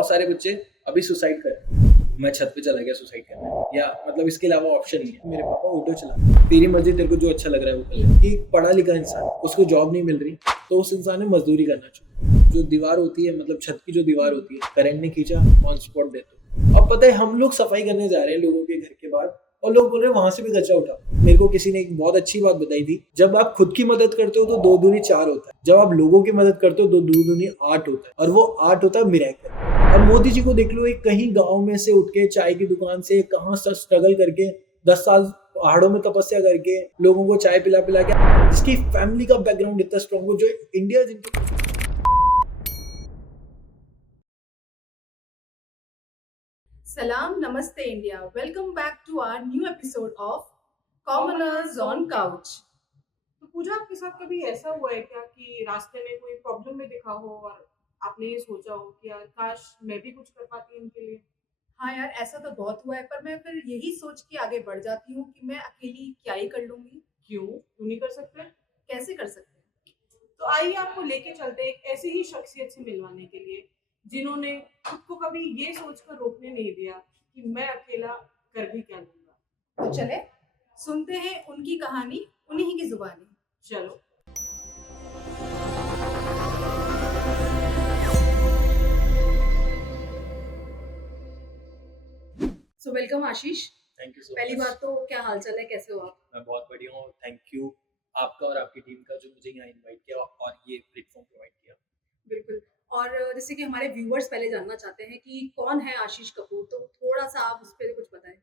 बहुत सारे बच्चे अभी सुसाइड कर रहे हैं, मैं छत पे चला गया सुसाइड करने, या मतलब इसके अलावा ऑप्शन नहीं है। मेरे पापा ऑटो चला, तेरी मर्जी, तेरे को जो अच्छा लग रहा है वो कर ले। एक पढ़ा लिखा इंसान, उसको जॉब नहीं मिल रही, तो उस इंसान ने मजदूरी करना चाहिए। जो दीवार होती है, मतलब छत की जो दीवार होती है, करंट ने खींचा, ऑन स्पॉट डेथ। अब पता है हम लोग सफाई करने जा रहे हैं लोगों के घर के बाहर, और लोग बोल रहे हैं वहां से भी कचरा उठा। मेरे को किसी ने एक बहुत अच्छी बात बताई थी, जब आप खुद की मदद करते हो तो 2 दूनी 4 होता है, जब आप लोगों की मदद करते हो तो 2 दूनी 8 होता है, और वो 8 होता है मिरेकल। और मोदी जी को देख लो, एक कहीं गांव में से उठ के चाय की दुकान से कहां से स्ट्रगल करके 10 साल पहाड़ों में तपस्या करके लोगों को चाय पिला पिला के, जिसकी फैमिली का बैकग्राउंड इतना स्ट्रांग हो, जो इंडिया जिनकी Salam, Namaste India. Welcome back to our new episode of Commoners on Couch. तो पूजा, आपके साथ कभी ऐसा हुआ है क्या कि रास्ते में कोई प्रॉब्लम में दिखा हो और आपने ये सोचा हो कि यार काश मैं भी कुछ कर पाती इनके लिए? हाँ यार, ऐसा तो बहुत हुआ है, पर मैं फिर यही सोच के आगे बढ़ जाती हूँ कि मैं अकेली क्या ही कर लूंगी। क्यों नहीं कर सकते? कैसे कर सकते हैं? तो आइए आपको लेके चलते हैं एक ऐसी ही शख्सियत से मिलवाने के लिए जिन्होंने खुद को कभी ये सोचकर रोकने नहीं दिया कि मैं अकेला कर भी क्या लूंगा। तो चले सुनते हैं उनकी कहानी उन्हीं की जुबानी। चलो। So welcome Ashish. Thank you so पहली मच। बात तो क्या हाल चाल है, कैसे हो आप? मैं बहुत बढ़िया हूँ, थैंक यू आपका और आपकी टीम का जो मुझे यहाँ इनवाइट किया और ये प्लेटफॉर्म प्रोवाइड किया। बिल्कुल। और जैसे कि हमारे व्यूअर्स पहले जानना चाहते हैं कि कौन है आशीष कपूर, तो थोड़ा सा आप उस पर कुछ बताएं।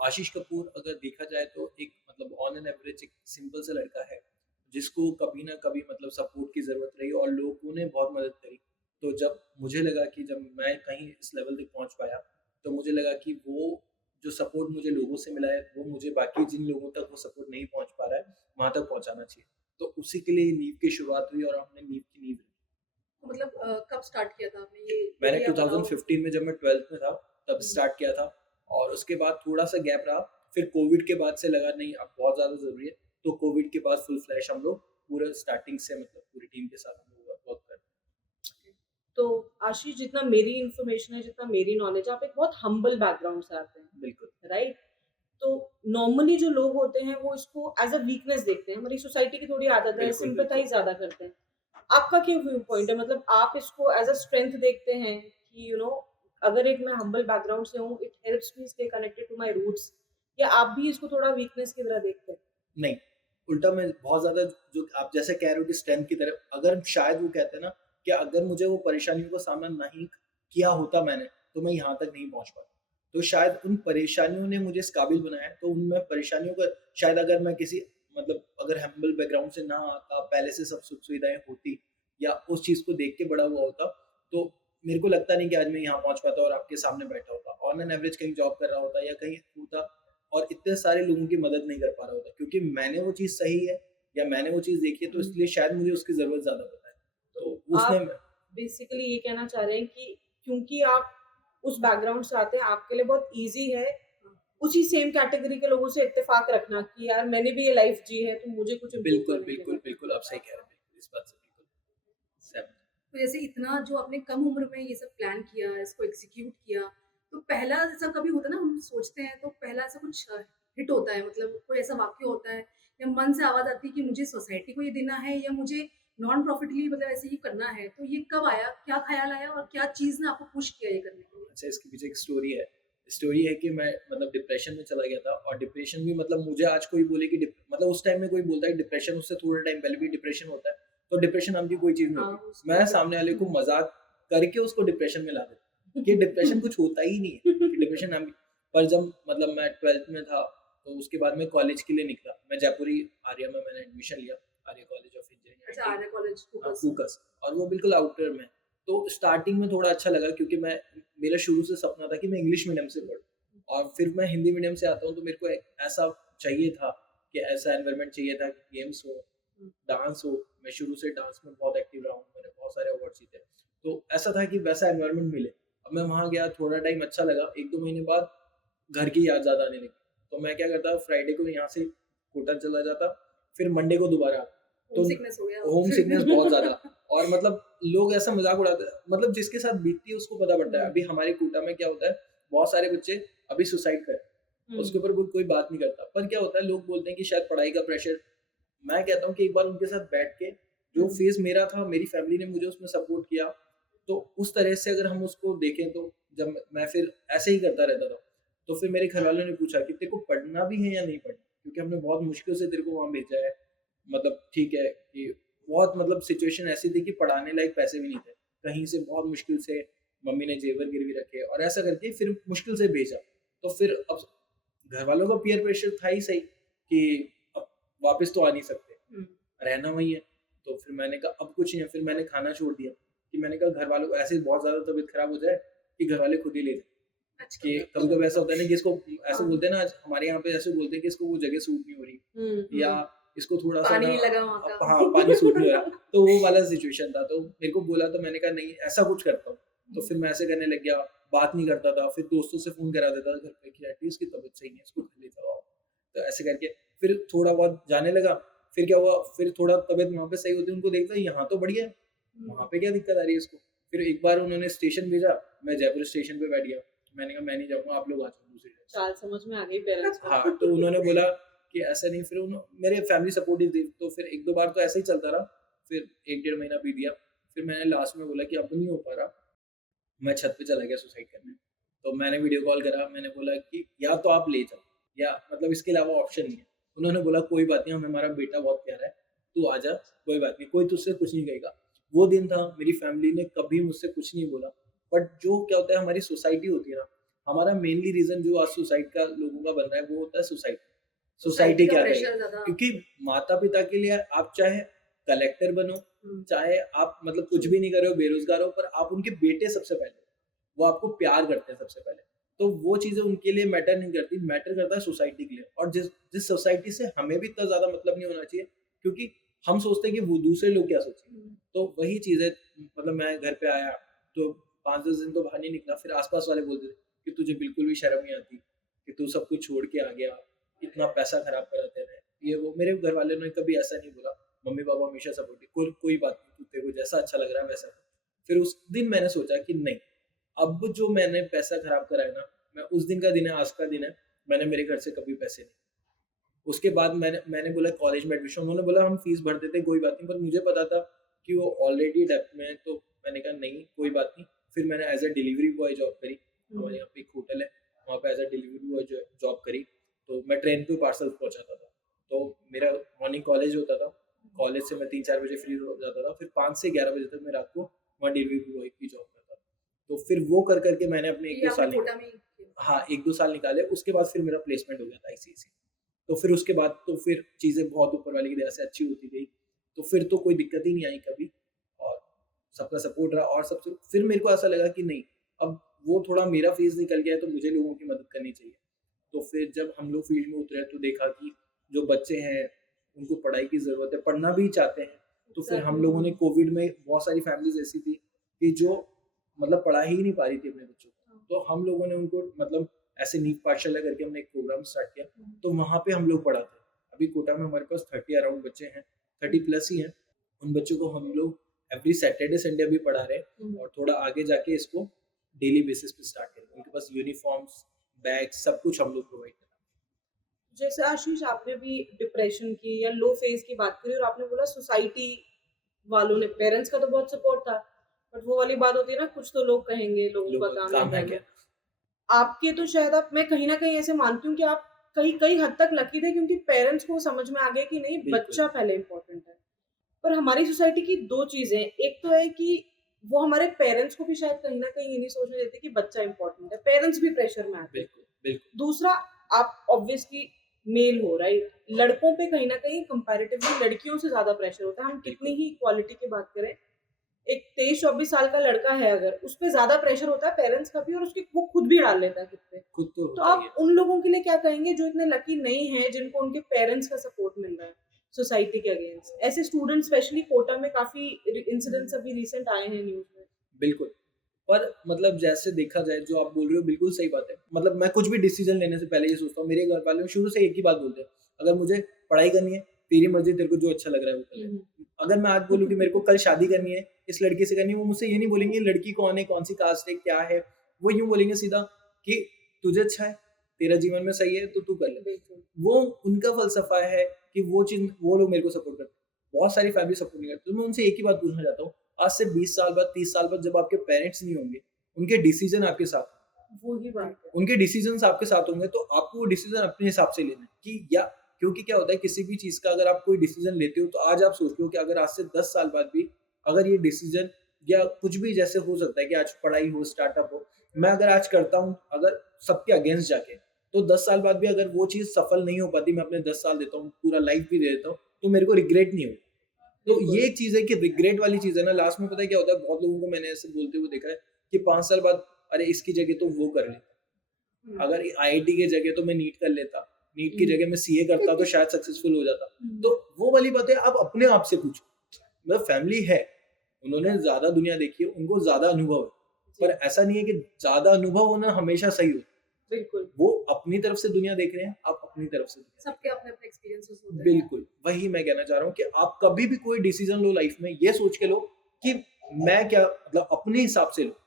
आशीष कपूर अगर देखा जाए तो एक मतलब ऑन एन एवरेज एक सिंपल सा लड़का है, जिसको कभी ना कभी मतलब सपोर्ट की ज़रूरत रही और लोगों ने बहुत मदद करी। तो जब मुझे लगा कि जब मैं कहीं इस लेवल तक पहुंच पाया, तो मुझे लगा कि वो जो सपोर्ट मुझे लोगों से मिला है, वो मुझे बाकी जिन लोगों तक वो सपोर्ट नहीं पहुंच पा रहा है वहां तक पहुंचाना चाहिए। तो उसी के लिए नींव की शुरुआत हुई और हमने नींव की नींव रखी। तो मतलब कब स्टार्ट किया था आपने ये मैंने ये आप बताओ। 2015 में जब मैं 12th में था तब स्टार्ट किया था, और उसके बाद थोड़ा सा गैप रहा। फिर कोविड के बाद से लगा नहीं अब बहुत ज़्यादा ज़रूरी है, तो कोविड के बाद फुल फ्लैश हम लोग पूरा स्टार्टिंग से मतलब पूरी टीम के साथ हम लोग वर्क कर रहे हैं। तो आशीष, जितना मेरी इन्फॉर्मेशन है, जितना मेरी नॉलेज है, आप एक बहुत हम्बल बैकग्राउंड से आते हैं, बिल्कुल। राइट? तो नॉर्मली जो लोग होते हैं वो इसको एज अ वीकनेस देखते हैं, हमारी सोसाइटी की थोड़ी आदत है, बिल्कुल, सिंपैथाइज ज्यादा करते हैं। आपका क्या व्यू पॉइंट है? मतलब आप इसको एज अ स्ट्रेंथ देखते हैं कि अगर एक मैं हम्बल बैकग्राउंड से हूँ, it helps me stay connected to my roots, या आप भी इसको थोड़ा वीकनेस की तरह देखते हैं? नहीं, उल्टा मैं बहुत ज़्यादा, जो आप जैसे कह रहे हो कि स्ट्रेंथ की तरफ, अगर शायद वो कहते हैं ना कि अगर मुझे वो परेशानियों का सामना नहीं किया होता मैंने, तो मैं यहाँ तक नहीं पहुँच पाता। तो शायद उन परेशानियों ने मुझे इस काबिल बनाया है, तो उनमें परेशानियों का शायद अगर मैं किसी मतलब अगर हम्बल बैकग्राउंड से ना आता, पहले से सब सुख-सुविधाएँ होती या उस चीज़ को देख के बड़ा हुआ होता, तो मेरे को लगता नहीं कि आज मैं यहाँ पहुँच पाता और आपके सामने बैठा होता। ऑन एन एवरेज कहीं जॉब कर रहा होता या कहीं होता और इतने सारे लोगों की मदद नहीं कर पा रहा होता, क्योंकि मैंने वो चीज़ सही है या मैंने वो चीज़ देखी है, तो इसलिए शायद मुझे उसकी ज़रूरत ज़्यादा पता है। तो उसने आप बेसिकली ये कहना चाह रहे हैं कि क्योंकि आप उस बैकग्राउंड से आते हैं, आपके लिए बहुत इजी है उसी सेम कैटेगरी के लोगों से इत्तेफाक रखना कि यार मैंने भी ये लाइफ जी है, तो मुझे कुछ इम्प्रूव बिल्कुल, करने की बिल्कुल, जरूरत है। बिल्कुल, आप सही कह रहे हैं, बिल्कुल, इस बात से बिल्कुल सहमत। तो जैसे इतना जो आपने कम उम्र में ये सब प्लान किया, इसको एग्जीक्यूट किया, तो पहला ऐसा कभी होता है ना, हम सोचते हैं तो पहला ऐसा कुछ हिट होता है, मतलब कोई ऐसा वाक्य होता है या मन से आवाज आती है कि मुझे सोसाइटी को ये देना है या मुझे नॉन प्रॉफिटली मतलब ऐसे ही करना है, तो ये कब आया, क्या ख्याल आया और क्या चीज ने आपको पुश किया ये करने के लिए? अच्छा, इसके पीछे एक स्टोरी है। स्टोरी है कि मैं मतलब डिप्रेशन में चला गया था, और डिप्रेशन भी मतलब मुझे आज कोई बोले कि मतलब उस टाइम में कोई बोलता है डिप्रेशन, उससे थोड़ा टाइम पहले भी डिप्रेशन होता है, तो डिप्रेशन नाम की कोई चीज़ नहीं हाँ, होती। उसको मैं सामने वाले को मज़ाक करके उसको डिप्रेशन में ला देता कि डिप्रेशन कुछ होता ही नहीं है, कि डिप्रेशन नाम की। पर जब मतलब मैं 12th में था, तो उसके बाद मैं कॉलेज के लिए निकला। मैं जयपुरी आर्या में मैंने एडमिशन लिया, आर्या कॉलेज ऑफ अच्छा, इंजीनियरिंग, आर्य कॉलेज फोकस, और वो बिल्कुल आउटर में। तो स्टार्टिंग में थोड़ा अच्छा लगा, क्योंकि मेरा शुरू से सपना था कि मैं इंग्लिश मीडियम से पढूं, और फिर मैं हिंदी मीडियम से आता हूँ, तो मेरे को एक ऐसा चाहिए था कि ऐसा एनवायरनमेंट चाहिए था कि गेम्स हो, डांस हो। मैं शुरू से डांस में बहुत एक्टिव रहा हूँ, मैंने बहुत सारे अवार्ड जीते, तो ऐसा था कि वैसा एनवायरनमेंट मिले। अब मैं वहाँ गया, थोड़ा टाइम अच्छा लगा, 1-2 महीने बाद घर की याद ज़्यादा आने लगी। तो मैं क्या करता, फ्राइडे को यहाँ से कोटा चला जाता, फिर मंडे को दोबारा आता। होम सिकनेस हो गया होम सिकनेस बहुत ज़्यादा, और मतलब लोग ऐसा मजाक उड़ाते हैं, मतलब जिसके साथ बीतती है उसको पता पड़ता है। अभी हमारे कोटा में क्या होता है, बहुत सारे बच्चे अभी सुसाइड कर, उसके ऊपर कोई बात नहीं करता, पर क्या होता है लोग बोलते हैं कि शायद पढ़ाई का प्रेशर। मैं कहता हूँ कि एक बार उनके साथ बैठ के, जो फेज मेरा था, मेरी फैमिली ने मुझे उसमें सपोर्ट किया, तो उस तरह से अगर हम उसको देखें तो जब मैं फिर ऐसे ही करता रहता था, तो फिर मेरे घर वालों ने पूछा कि तेरे को पढ़ना भी है या नहीं पढ़ना, क्योंकि हमने बहुत मुश्किल से तेरे को वहाँ भेजा है। मतलब ठीक है कि बहुत मतलब सिचुएशन ऐसी थी कि पढ़ाने लायक पैसे भी नहीं थे, कहीं से बहुत मुश्किल से मम्मी ने जेवर गिरवी रखे और ऐसा करके फिर मुश्किल से भेजा। तो फिर अब घर वालों का पीयर प्रेशर था ही सही कि अब वापस तो आ नहीं सकते, रहना वही है। तो फिर मैंने कहा अब कुछ नहीं है, फिर मैंने खाना छोड़ दिया कि मैंने कहा घर वालों को ऐसे बहुत ज्यादा तबीयत खराब हो जाए कि घर वाले खुद ही ले जाए। अच्छा कि कभी कभी ऐसा होता है ना कि इसको ऐसे बोलते हैं ना, आज हमारे यहाँ पे ऐसे बोलते हैं कि इसको वो जगह सूट नहीं हो रही, या इसको थोड़ा सा पानी ना नहीं लगा वहाँ का। हाँ पानी सूट नहीं हो रहा, तो वो वाला सिचुएशन था। तो मेरे को बोला, तो मैंने कहा नहीं ऐसा कुछ करता हूँ। तो फिर मैं ऐसे करने लग गया, बात नहीं करता था, फिर दोस्तों से फोन करा देता था घर पे कि एटलीस्ट की तबीयत सही नहीं है, इसको घर ले जाओ। तो ऐसे करके फिर थोड़ा बहुत जाने लगा। फिर क्या हुआ, फिर थोड़ा तबीयत वहाँ पे सही होती, उनको देखता यहाँ तो बढ़िया है, वहाँ पे क्या दिक्कत आ रही है इसको। फिर एक बार उन्होंने स्टेशन भेजा, मैं जयपुर स्टेशन पे बैठ गया, मैंने कहा मैं नहीं जाऊंगा, आप लोग आ जाओ दूसरी जगह। चाल समझ में आ गई पेरेंट्स को। हाँ, तो उन्होंने बोला कि ऐसा नहीं, फिर मेरे फैमिली सपोर्टिव थी, तो फिर एक दो बार तो ऐसे ही चलता रहा। फिर 1 डेढ़ महीना बीत गया, फिर मैंने लास्ट में बोला कि अब नहीं हो पा रहा, मैं छत पे चला गया सुसाइड करने। तो मैंने वीडियो कॉल करा, मैंने बोला कि या तो आप ले जाओ, या मतलब इसके अलावा ऑप्शन नहीं है। उन्होंने बोला कोई बात नहीं, हमें हमारा बेटा बहुत प्यारा है, तू आ जा, कोई बात नहीं, कोई तुझसे कुछ नहीं कहेगा। वो दिन था, मेरी फैमिली ने कभी मुझसे कुछ नहीं बोला। बट जो क्या होता है, हमारी सोसाइटी होती है ना, हमारा मेनली रीजन जो आज सुसाइड का लोगों का बन रहा है वो होता है सोसाइटी। सोसाइटी का क्या प्रेशर कहेगी, ज्यादा। क्योंकि माता पिता के लिए आप चाहे कलेक्टर बनो, चाहे आप मतलब कुछ भी नहीं कर रहे हो, बेरोजगार हो, पर आप उनके बेटे सबसे पहले, वो आपको प्यार करते हैं सबसे पहले। तो वो चीजें उनके लिए मैटर नहीं करती, मैटर करता है सोसाइटी के लिए। और जिस जिस सोसाइटी से हमें भी इतना ज्यादा मतलब नहीं होना चाहिए, क्योंकि हम सोचते हैं कि वो दूसरे लोग क्या सोचेंगे। तो वही चीज है, मतलब मैं घर पे आया तो 5-10 दिन तो बाहर नहीं निकला, फिर आसपास वाले बोलते थे कि तुझे बिल्कुल भी शर्म नहीं आती कि तू सब कुछ छोड़ के आ गया, इतना पैसा खराब करा तेरे, ये वो। मेरे घर वाले ने कभी ऐसा नहीं बोला, मम्मी पापा हमेशा सपोर्टिव, कोई बात नहीं, तू तेरे को जैसा अच्छा लग रहा है वैसा। फिर उस दिन मैंने सोचा कि नहीं, अब जो मैंने पैसा खराब करा है ना, मैं उस दिन का दिन है, आज का दिन है, मैंने मेरे घर से कभी पैसे नहीं। उसके बाद मैंने बोला कॉलेज में एडमिशन, उन्होंने बोला हम फीस भर देते कोई बात नहीं, पर मुझे पता था कि वो ऑलरेडी डेप्थ में है, तो मैंने कहा नहीं कोई बात नहीं। फिर मैंने as a delivery boy job करी, हमारे यहाँ पे एक होटल है, वहाँ पे as a delivery boy job करी। तो मैं ट्रेन पे पार्सल पहुँचाता था, तो मेरा मॉर्निंग कॉलेज होता था, कॉलेज से मैं 3-4 बजे फ्री हो जाता था, फिर 5 से 11 बजे तक मैं रात को वहाँ डिलीवरी बॉय की जॉब करता था। तो फिर वो कर करके मैंने अपने ये आपने कोटा में ही किया। हाँ 1-2 साल निकाले। उसके बाद फिर मेरा प्लेसमेंट हो गया था ICSE। तो फिर उसके बाद तो फिर चीज़ें बहुत ऊपर वाले की दया से अच्छी होती गई, तो फिर तो कोई दिक्कत ही नहीं आई कभी, और सबका सपोर्ट रहा। और सबसे फिर मेरे को ऐसा लगा कि नहीं, अब वो थोड़ा मेरा फेज़ निकल गया है, तो मुझे लोगों की मदद करनी चाहिए। तो फिर जब हम लोग फील्ड में उतरे तो देखा कि जो बच्चे हैं उनको पढ़ाई की ज़रूरत है, पढ़ना भी चाहते हैं। तो फिर हम लोगों ने कोविड में, बहुत सारी फैमिलीज़ ऐसी थी कि जो मतलब पढ़ा ही नहीं पा रही थी अपने बच्चों को, तो हम लोगों ने उनको मतलब ऐसे नींव पाठशाला करके हमने एक प्रोग्राम स्टार्ट किया, तो वहाँ पे हम लोग पढ़ाते हैं। अभी कोटा में हमारे पास 30 अराउंड बच्चे हैं, 30 प्लस ही हैं। उन बच्चों को हम लोग एवरी सैटरडे संडे अभी पढ़ा रहे हैं, और थोड़ा आगे जाके इसको डेली बेसिस पे स्टार्ट करेंगे। उनके पास यूनिफॉर्म्स, बैग, सब कुछ हम लोग प्रोवाइड करें। जैसे आशीष आपने भी डिप्रेशन की या लो फेज की बात करी, और आपने बोला सोसाइटी वालों ने, पेरेंट्स का तो बहुत सपोर्ट था, बट वो वाली बात होती है ना, कुछ तो लोग कहेंगे, लोगों का काम है क्या। आपके तो शायद मैं कहीं ना कहीं ऐसे मानती हूँ कि आप कहीं कई हद तक लकी थे, क्योंकि पेरेंट्स को समझ में आ गया कि नहीं, बिल्कुल। बच्चा पहले इम्पोर्टेंट है। पर हमारी सोसाइटी की दो चीजें हैं, एक तो है कि वो हमारे पेरेंट्स को भी शायद कहीं ना कहीं ये नहीं सोचने देते कि बच्चा इंपॉर्टेंट है, पेरेंट्स भी प्रेशर में आते हैं। बिल्कुल बिल्कुल दूसरा, आप ऑब्वियसली मेल हो, राइट, लड़कों पे कहीं ना कहीं कंपैरेटिवली लड़कियों से ज्यादा प्रेशर होता है। हम कितनी ही इक्वालिटी की बात करें, एक 23-24 साल का लड़का है अगर, उस पे ज्यादा प्रेशर होता है पेरेंट्स का भी, और उसके वो खुद भी डाल लेता है खुद पे। खुद तो तो होता ही है। आप उन लोगों के लिए क्या कहेंगे जो इतने लकी नहीं है, जिनको उनके पेरेंट्स का सपोर्ट मिल रहा है सोसाइटी के अगेंस्ट? ऐसे स्टूडेंट स्पेशली कोटा में काफी इंसिडेंट्स अभी रिसेंट आए हैं न्यूज में। बिल्कुल, पर मतलब जैसे देखा जाए, जो आप बोल रहे हो बिल्कुल सही बात है। मतलब मैं कुछ भी डिसीजन लेने से पहले ये सोचता हूँ, मेरे घर वाले शुरू से एक ही बात बोलते हैं, अगर मुझे पढ़ाई करनी है, तेरी मर्जी, तेरे को जो अच्छा लग रहा है वो कर ले। अगर मैं आज बोलूँ कि मेरे को कल शादी करनी है, इस लड़के से करनी है, वो मुझसे ये नहीं बोलेंगे लड़की कौन है, कौन सी कास्ट है, क्या है। वो यूँ बोलेंगे सीधा कि तुझे अच्छा है, तेरा जीवन में सही है तो तू कर ले। बिल्कुल। वो उनका फलसफा है कि वो चीज़ वो लोग मेरे को सपोर्ट करते हैं। बहुत सारी फैमिली सपोर्ट नहीं करती। तो मैं उनसे एक ही बात पूछना चाहता हूँ, आज से 20 साल बाद, 30 साल बाद जब आपके पेरेंट्स नहीं होंगे, उनके डिसीजन आपके साथ, वही बात है। उनके डिसीजंस आपके साथ होंगे, तो आपको वो डिसीजन अपने हिसाब से लेना है कि या क्योंकि क्या होता है किसी भी चीज़ का अगर आप कोई डिसीजन लेते हो तो आज आप सोच लो कि अगर आज से 10 साल बाद भी अगर ये डिसीजन या कुछ भी जैसे हो सकता है कि आज पढ़ाई हो, स्टार्टअप हो, मैं अगर आज करता हूँ अगर सबके अगेंस्ट जाके, तो 10 साल बाद भी अगर वो चीज़ सफल नहीं हो पाती, मैं अपने 10 साल देता हूँ, पूरा लाइफ भी दे देता हूँ, तो मेरे को रिग्रेट नहीं होगा। तो बिल्कुल। ये एक चीज़ है कि रिग्रेट वाली चीज़ है ना, लास्ट में पता है क्या होता है, बहुत लोगों को मैंने ऐसे बोलते हुए देखा है कि 5 साल बाद अरे इसकी जगह तो वो कर ले, अगर आईआईटी की जगह तो मैं नीट कर लेता, नीट की जगह मैं सीए करता तो शायद सक्सेसफुल हो जाता। तो वो वाली बातें आप अपने आप से पूछो। मतलब फैमिली है, उन्होंने ज्यादा दुनिया देखी है, उनको ज्यादा अनुभव है, पर ऐसा नहीं है कि ज्यादा अनुभव होना हमेशा सही हो। बिल्कुल। वो अपनी तरफ से दुनिया देख रहे हैं, आप अपनी तरफ से दुनिया सबके अपने अपने एक्सपीरियंसेस होते हैं। बिल्कुल, वही मैं कहना चाह रहा हूँ कि आप कभी भी कोई डिसीजन लो लाइफ में, ये सोच के लो कि मैं क्या मतलब अपने हिसाब से लो।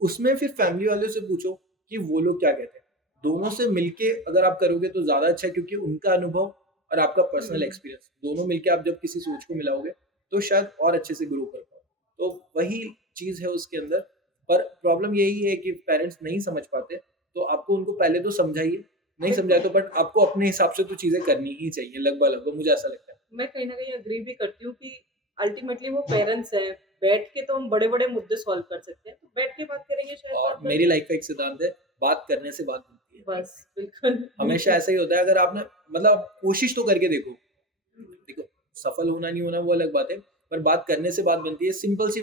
उसमें फिर फैमिली वालों से पूछो कि वो लोग क्या कहते हैं। दोनों से मिलके अगर आप करोगे तो ज्यादा अच्छा है, क्योंकि उनका अनुभव और आपका पर्सनल एक्सपीरियंस दोनों मिलके आप जब किसी सोच को मिलाओगे तो शायद और अच्छे से ग्रो कर पाओ। तो वही चीज है उसके अंदर। पर प्रॉब्लम यही है कि पेरेंट्स नहीं समझ पाते, तो आपको उनको पहले तो समझाइए, नहीं समझाए तो बट आपको अपने हिसाब से तो चीजें करनी ही चाहिए, लगभग मुझे ऐसा लगता है। मैं कहीं न कहीं एग्री भी करती हूँ कि अल्टीमेटली वो पेरेंट्स हैं, बैठ के तो हम बड़े-बड़े मुद्दे सॉल्व कर सकते हैं, तो बैठ के बात करेंगे शायद और बात बन मेरी जाए। लाइफ का एक सिद्धांत है, बात करने से बात बनती है। बस, बिल्कुल। हमेशा ऐसा ही होता है, अगर आपने मतलब कोशिश तो करके देखो। देखो, सफल होना नहीं होना वो अलग बात है, पर बात करने से बात बनती है। सिंपल सी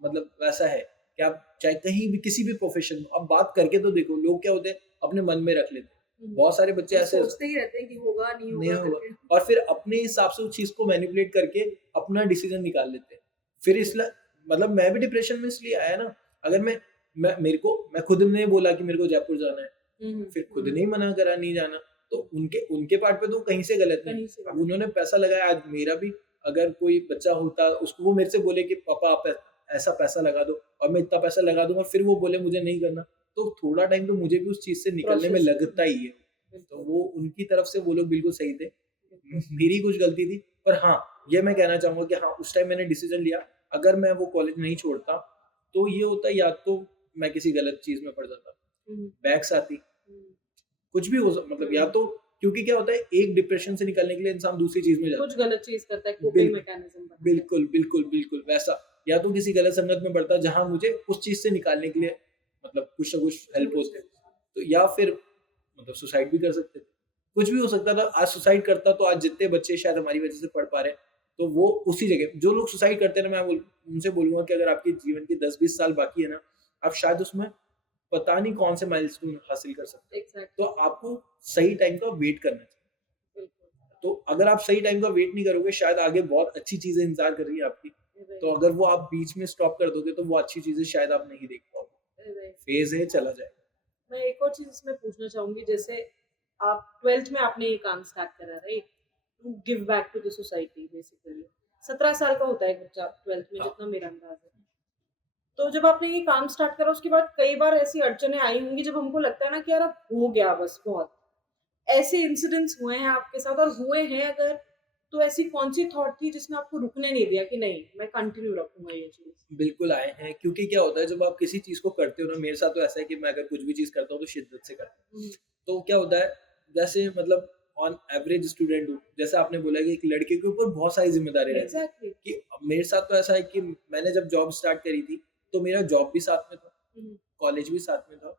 मतलब वैसा है कि आप चाहे कहीं भी किसी भी प्रोफेशन में आप बात करके तो देखो। लोग क्या होते हैं अपने मन में रख लेते हैं। बहुत सारे बच्चे वो ऐसे सोचते ही रहते हैं कि होगा नहीं नहीं होगा होगा करके। और फिर अपने हिसाब से उस चीज को मैनिपुलेट करके अपना डिसीजन निकाल लेते हैं। फिर इसलिए मतलब मैं भी डिप्रेशन में इसलिए आया ना। अगर मैं खुद ने बोला कि मेरे को जयपुर जाना है, फिर खुद ने ही मना करा नहीं जाना, तो उनके उनके पार्ट पे तो कहीं से गलत नहीं। कहीं से अब उन्होंने पैसा लगाया, आज मेरा भी अगर कोई बच्चा होता उसको वो मेरे से बोले कि पापा आप ऐसा पैसा लगा दो और मैं इतना पैसा लगा दूंगा, फिर वो बोले मुझे नहीं करना, तो थोड़ा टाइम तो मुझे भी उस चीज से निकलने में प्रोसेस लगता ही है। तो वो उनकी तरफ से वो लोग बिल्कुल सही थे, मेरी कुछ गलती थी। पर हाँ, ये मैं कहना चाहूंगा कि हाँ उस टाइम मैंने डिसीजन लिया। अगर मैं वो कॉलेज नहीं छोड़ता तो ये होता या तो मैं किसी गलत चीज में पड़ जाता, बैक्स आती, कुछ भी हो मतलब या तो क्योंकि क्या होता है एक डिप्रेशन से निकलने के लिए इंसान दूसरी चीज में जाता कुछ गलत चीज़ करता है, कोपिंग बिल्कुल, मैकेनिज्म बनता है। बिल्कुल बिल्कुल बिल्कुल वैसा, या तो किसी गलत संगत में पड़ता जहां मुझे उस चीज से निकालने के लिए मतलब कुछ ना कुछ हेल्प होती, तो या फिर मतलब सुसाइड भी कर सकते थे, कुछ भी हो सकता था। आज सुसाइड करता तो आज जितने बच्चे शायद हमारी वजह से पढ़ पा रहे हैं, तो वो उसी जगह जो लोग सुसाइड करते हैं ना, मैं उनसे बोलूंगा कि अगर आपके जीवन के 10-20 साल बाकी है ना, आप शायद उसमें पता नहीं कौन से माइलस्टोन हासिल कर सकते हैं। एग्ज़ैक्टली, तो आपको सही टाइम का वेट करना चाहिए। बिल्कुल। तो अगर आप सही टाइम का वेट नहीं करोगे, शायद आगे बहुत अच्छी चीजें इंतजार कर रही है आपकी। तो राइट, अगर वो आप बीच में स्टॉप कर दोगे तो वो अच्छी चीजें शायद आप नहीं देख पाओगे। राइट। फेज है, चला जाएगा। मैं एक और चीज़ इसमें पूछना चाहूँगी, जैसे आप 12th में आपने ये काम स्टार्ट करा, right? To give back to the society basically. 17 साल का होता है एक बच्चा 12th में, हाँ। जितना मेरा अंदाज़ है। तो जब आपने ये काम स्टार्ट करा उसके बाद कई बार ऐसी अड़चनें आई होंगी जब हमको लगता है ना कि यार अब हो गया बस बहुत। ऐसे इंसिडेंट्स हुए हैं आपके साथ, और हुए हैं अगर, तो ऐसी कौन-सी थॉट थी जिसने आपको रुकने नहीं दिया कि नहीं मैं कंटिन्यू रखूँगा ये चीज़? बिल्कुल आए हैं, क्योंकि क्या होता है जब आप किसी चीज को करते हो ना, मेरे साथ तो ऐसा है कि मैं अगर कुछ भी चीज करता हूँ तो शिद्दत से करता हूँ। तो क्या होता है, जैसे मतलब ऑन एवरेज स्टूडेंट हूँ, जैसे आपने बोला कि एक लड़के के ऊपर बहुत सारी जिम्मेदारी रहती है। एग्ज़ैक्टली। कि मेरे साथ तो ऐसा है कि मैंने जब जॉब स्टार्ट करी थी तो मेरा जॉब भी साथ में था, कॉलेज भी साथ में था,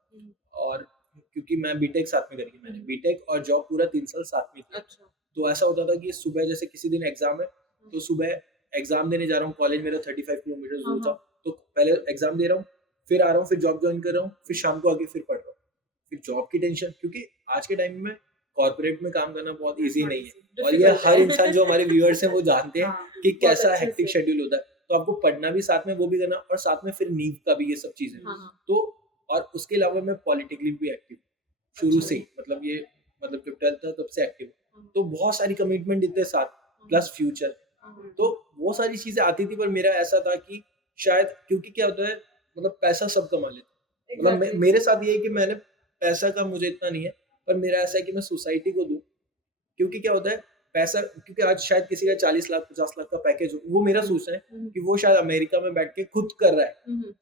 और क्योंकि मैं बीटेक साथ में करी, मैंने बीटेक और जॉब पूरा 3 साल साथ में किया। अच्छा। तो ऐसा होता था कि सुबह जैसे किसी दिन एग्जाम है, तो सुबह एग्जाम देने जा रहा हूँ, कॉलेज मेरा 35 किलोमीटर हाँ, दूर था, हाँ। तो पहले एग्जाम दे रहा हूँ, फिर आ रहा हूँ, फिर जॉब ज्वाइन कर रहा हूँ, फिर शाम को आके फिर पढ़ रहा हूँ, फिर जॉब की टेंशन, क्योंकि आज के टाइम में कॉर्पोरेट में काम करना बहुत ईजी नहीं है। और ये डिफिकल्ट हर है। इंसान जो हमारे व्यूअर्स हैं वो जानते हैं हाँ, कि बहुत कैसा अच्छे हेक्टिक से। शेड्यूल होता है। तो आपको पढ़ना भी साथ में, वो भी करना, और साथ में फिर नींद का भी, ये सब चीजें। हाँ, हाँ। तो और उसके अलावा मैं पॉलिटिकली भी एक्टिव शुरू अच्छा। से ही, मतलब ये मतलब जब 12th था तब से एक्टिव। हाँ। तो बहुत सारी कमिटमेंट इतने साथ, प्लस फ्यूचर। तो वो सारी चीजें आती थी, पर मेरा ऐसा था कि शायद क्योंकि क्या होता है, मतलब पैसा सब कमा लेते हैं। मतलब मेरे साथ ये है कि मैंने पैसा का मुझे इतना नहीं है, पर मेरा ऐसा है कि मैं सोसाइटी को दूं। क्योंकि क्या होता है, पैसा क्योंकि आज शायद किसी का 40 लाख 50 लाख का पैकेज हो, वो मेरा सोचना है कि वो शायद अमेरिका में बैठ के खुद कर रहा है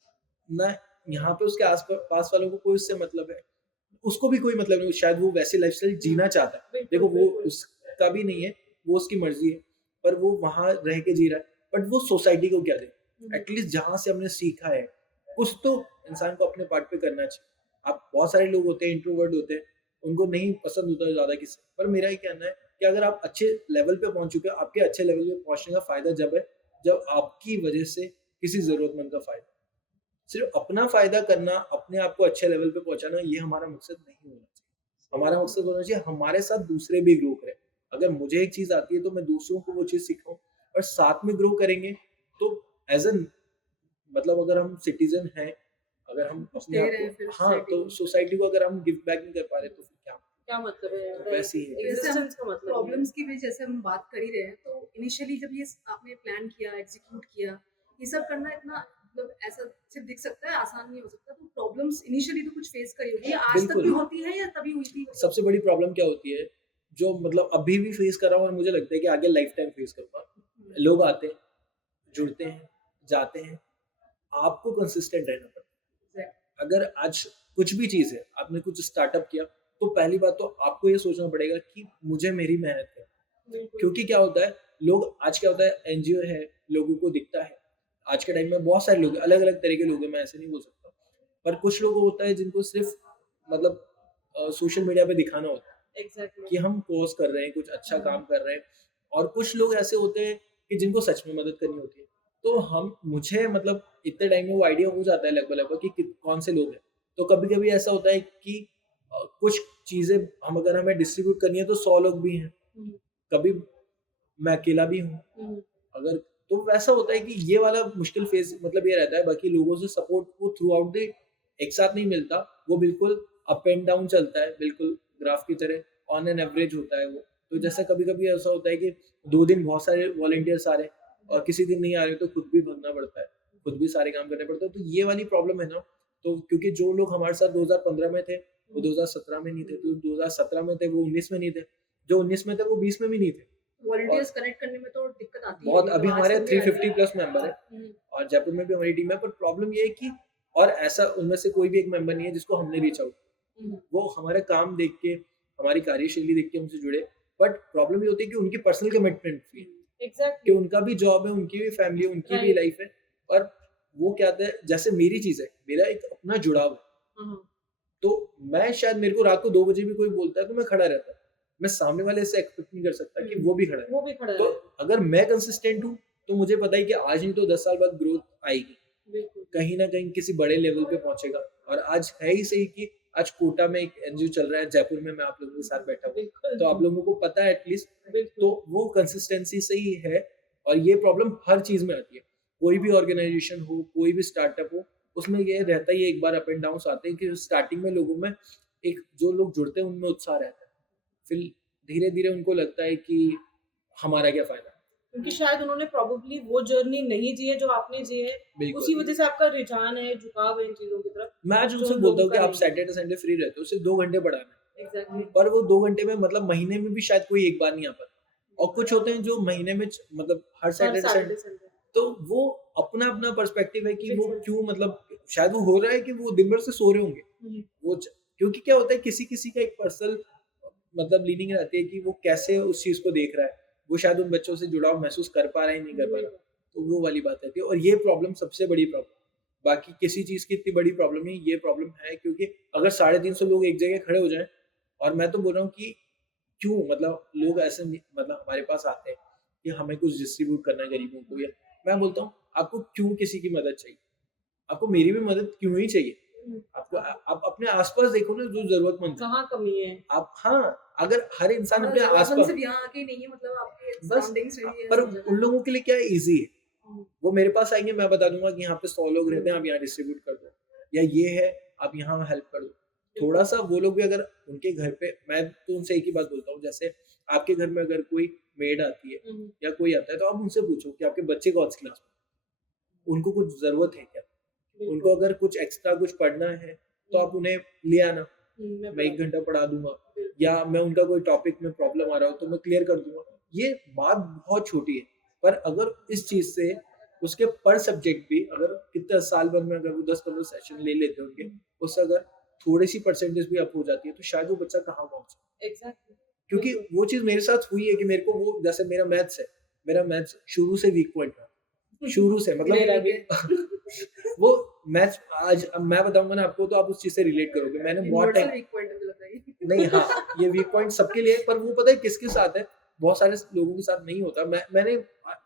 ना, यहाँ पे उसके आस पास वालों को कोई उससे मतलब है, उसको भी कोई मतलब नहीं, शायद वो वैसे लाइफस्टाइल जीना चाहता है। देखो वो उसका भी नहीं है, वो उसकी मर्जी है, पर वो वहां रह के जी रहा है। बट वो सोसाइटी को क्या दे, एटलीस्ट जहां से हमने सीखा है कुछ तो इंसान को अपने पार्ट पे करना चाहिए। आप बहुत सारे लोग होते हैं इंट्रोवर्ट होते हैं, उनको नहीं पसंद होता ज्यादा किसी, पर मेरा ये कहना है कि अगर आप अच्छे लेवल पे पहुंच चुके हो, आपके अच्छे लेवल पे पहुंचने का फायदा जब है जब आपकी वजह से किसी जरूरतमंद का फायदा। सिर्फ अपना फायदा करना, अपने आप को अच्छे लेवल पे पहुंचाना, ये हमारा मकसद नहीं होना चाहिए। हमारा मकसद होना चाहिए हमारे साथ दूसरे भी ग्रो करें। अगर मुझे एक चीज आती है तो मैं दूसरों को वो चीज सिखाऊं, और साथ में ग्रो करेंगे। तो एज एन मतलब अगर हम सिटीजन हैं, अगर हम अपने दे आप रहे हैं फिर को, हाँ, तो सोसाइटी को अगर हम गिव बैक नहीं कर पा रहे तो फिर क्या क्या मतलब है, तो वैसे ही है। जैसे हम एग्जिस्टेंस का मतलब प्रॉब्लम्स की भी जैसे हम बात कर ही रहे हैं, तो इनिशियली जब ये आपने प्लान किया, एग्जीक्यूट किया, ये सब करना इतना मतलब ऐसा सिर्फ दिख सकता है, आसान नहीं हो सकता। तो प्रॉब्लम्स इनिशियली तो कुछ फेस करी होगी, ये आज तक भी बिल्कुल। होती है या तभी हुई थी? सबसे बड़ी प्रॉब्लम क्या होती है, जो मतलब अभी भी फेस कर रहा हूँ, और मुझे लगता है कि आगे लाइफ टाइम फेस करूंगा। लोग आते हैं, जुड़ते हैं, जाते हैं, आपको कंसिस्टेंट रहना पड़ता है। अगर आज कुछ भी चीज है, आपने कुछ स्टार्टअप किया, तो पहली बात तो आपको ये सोचना पड़ेगा कि मुझे मेरी मेहनत है। क्योंकि क्या होता है, लोग आज क्या होता है, एनजीओ है, लोगों को दिखता है। आज के टाइम में बहुत सारे लोग, अलग अलग तरह के लोग हैं, मैं ऐसे नहीं बोल सकता, पर कुछ लोग होता है जिनको सिर्फ मतलब सोशल मीडिया पे दिखाना होता है एग्जैक्टली कि हम कोर्स कर रहे हैं, कुछ अच्छा काम कर रहे हैं। और कुछ लोग ऐसे होते हैं कि जिनको सच में मदद करनी होती है। तो हम मुझे मतलब इतने टाइम में वो आइडिया हो जाता है लगभग लगभग कि कौन से लोग हैं। तो कभी कभी ऐसा होता है कि कुछ चीजें हम अगर हमें डिस्ट्रीब्यूट करनी है तो 100 लोग भी हैं, कभी मैं अकेला भी हूँ। अगर तो वैसा होता है कि ये वाला मुश्किल फेज मतलब ये रहता है। बाकी लोगों से सपोर्ट वो थ्रू आउट द एक साथ नहीं मिलता, वो बिल्कुल अप एंड डाउन चलता है, बिल्कुल ग्राफ की तरह ऑन एन एवरेज होता है वो। तो जैसे कभी कभी ऐसा होता है कि 2 दिन बहुत सारे वॉलंटियर्स आ रहे हैं और किसी दिन नहीं आ रहे, तो खुद भी भगना पड़ता है, खुद भी सारे काम करने पड़ते हैं। तो ये वाली प्रॉब्लम है ना। तो क्योंकि जो लोग हमारे साथ 2015 में थे वो 2017 में नहीं थे, तो 2017 में थे वो 19 में नहीं थे, जो 19 में थे वो 20 में भी नहीं थे। वॉलंटियर्स कनेक्ट करने में तो दिक्कत आती है, बहुत, अभी तो आज हमारे तक भी आ रही 350 प्लस मेंबर है है। और जयपुर में भी हमारी टीम है। पर प्रॉब्लम ये है कि और ऐसा उनमें से कोई भी एक मेंबर नहीं है जिसको हमने रीच आउट, वो हमारे काम देख के, हमारी कार्यशैली देख के हमसे जुड़े। बट प्रॉब्लम ये होती है कि उनकी पर्सनल कमिटमेंट भी है, कि एग्जैक्टली उनका भी जॉब है, उनकी भी फैमिली है, उनकी भी Right. लाइफ है। और वो क्या है, जैसे मेरी चीज है, मेरा एक अपना जुड़ाव है। तो मैं शायद, मेरे को रात को 2 बजे भी कोई बोलता है तो मैं खड़ा रहता, मैं सामने वाले से एक्सपेक्ट नहीं कर सकता कि वो भी खड़ा है। वो भी खड़ा तो है अगर मैं कंसिस्टेंट हूँ तो मुझे पता है कि आज नहीं तो 10 साल बाद ग्रोथ आएगी, बिल्कुल कहीं ना कहीं किसी बड़े लेवल पे पहुंचेगा। और आज है ही सही कि आज कोटा में एक एनजीओ चल रहा है, जयपुर में मैं आप लोगों के साथ बैठा हूँ, बिल्कुल तो आप लोगों को पता है एटलीस्ट। बिल्कुल तो वो कंसिस्टेंसी से ही है। और ये प्रॉब्लम हर चीज में आती है, कोई भी ऑर्गेनाइजेशन हो, कोई भी स्टार्टअप हो, उसमें ये रहता ही है, एक बार अप एंड डाउन आते हैं कि स्टार्टिंग में लोगों में एक, जो लोग जुड़ते हैं उनमें उत्साह रहता है, फिर धीरे धीरे उनको लगता है कि हमारा क्या फायदा। क्योंकि शायद उन्होंने प्रोबेबली वो जर्नी नहीं जी है जो आपने जी है, बिल्कुल। उसी वजह से आपका रुझान है, झुकाव है इन चीजों की तरफ। मैं आज जो उनसे उन बोलता लोगों हूँ कि का आप नहीं है। सैटरडे संडे फ्री रहते हो, सिर्फ 2 घंटे पढ़ाना, एग्जैक्टली पर वो 2 घंटे में मतलब महीने में भी शायद कोई एक बार नहीं आ पाता। और कुछ होते हैं जो महीने में मतलब हर हर सैटरडे संडे, सैटरडे संडे तो वो अपना अपना पर्सपेक्टिव है कि वो बिल्कुल। क्यों, मतलब शायद वो हो रहा है कि वो दिन भर से सो रहे होंगे, वो क्योंकि क्या होता है, किसी किसी का एक पर्सनल मतलब लीनिंग रहती है कि वो कैसे उस चीज को देख रहा है, वो शायद उन बच्चों से जुड़ाव महसूस कर पा रहा है, नहीं कर पा रहा। तो वो वाली बात रहती है। और ये प्रॉब्लम सबसे बड़ी प्रॉब्लम, बाकी किसी चीज की इतनी बड़ी प्रॉब्लम नहीं, ये प्रॉब्लम है। क्योंकि अगर 350 लोग एक जगह खड़े हो जाएं, और मैं तो बोल रहा हूँ कि क्यों, मतलब लोग ऐसे मतलब हमारे पास आते हैं कि हमें कुछ डिस्ट्रीब्यूट करना है गरीबों को, या मैं बोलता हूँ आपको क्यों किसी की मदद चाहिए, आपको मेरी भी मदद क्यों ही चाहिए। आपको आप अपने आसपास देखो ना, जो जरूरतमंद है कहाँ कमी है आप, हाँ, अगर हर इंसान अपने जरूरतमंद आसपास, सिर्फ यहाँ आके नहीं है, मतलब आपके बस, सराउंडिंग्स में भी है पर सब जगह। उन लोगों के लिए क्या है, इजी है। वो मेरे पास आएंगे, मैं बता दूंगा कि यहाँ पे 100 लोग रहते हैं, आप यहाँ डिस्ट्रीब्यूट कर दो, या ये है आप यहाँ हेल्प कर दो। थोड़ा सा वो लोग भी अगर उनके घर पे, मैं तो उनसे एक ही बात बोलता हूँ, जैसे आपके घर में अगर कोई मेड आती है या कोई आता है, तो आप उनसे पूछो कि आपके बच्चे कौन सी क्लास में, उनको कुछ जरूरत है क्या, उनको अगर कुछ एक्स्ट्रा कुछ पढ़ना है तो आप उन्हें ले आना, मैं 1 घंटा पढ़ा दूंगा, या मैं उनका कोई टॉपिक में प्रॉब्लम आ रहा हो तो मैं क्लियर कर दूंगा। ये बात बहुत छोटी है, पर अगर इस चीज से उसके पर सब्जेक्ट भी अगर कितना साल भर में अगर वो 10-15 सेशन ले लेते हैं उनके, उससे अगर थोड़ी सी परसेंटेज भी अप हो जाती है तो शायद वो बच्चा कहाँ पहुंचे। एग्जैक्टली। क्योंकि वो चीज मेरे साथ हुई है कि मेरे को वो, जैसे मेरा मैथ्स है, मेरा मैथ्स शुरू से वीक पॉइंट था, शुरू से, मेरा भी। मतलब वो मैथ्स, आज अब मैं बताऊंगा ना आपको तो आप उस चीज से रिलेट करोगे। मैंने बहुत टाइम, वीक पॉइंट मुझे लगता है। नहीं हाँ, ये वीक पॉइंट सबके लिए है, पर वो पता है किसके साथ है, बहुत सारे लोगों के साथ नहीं होता। मैंने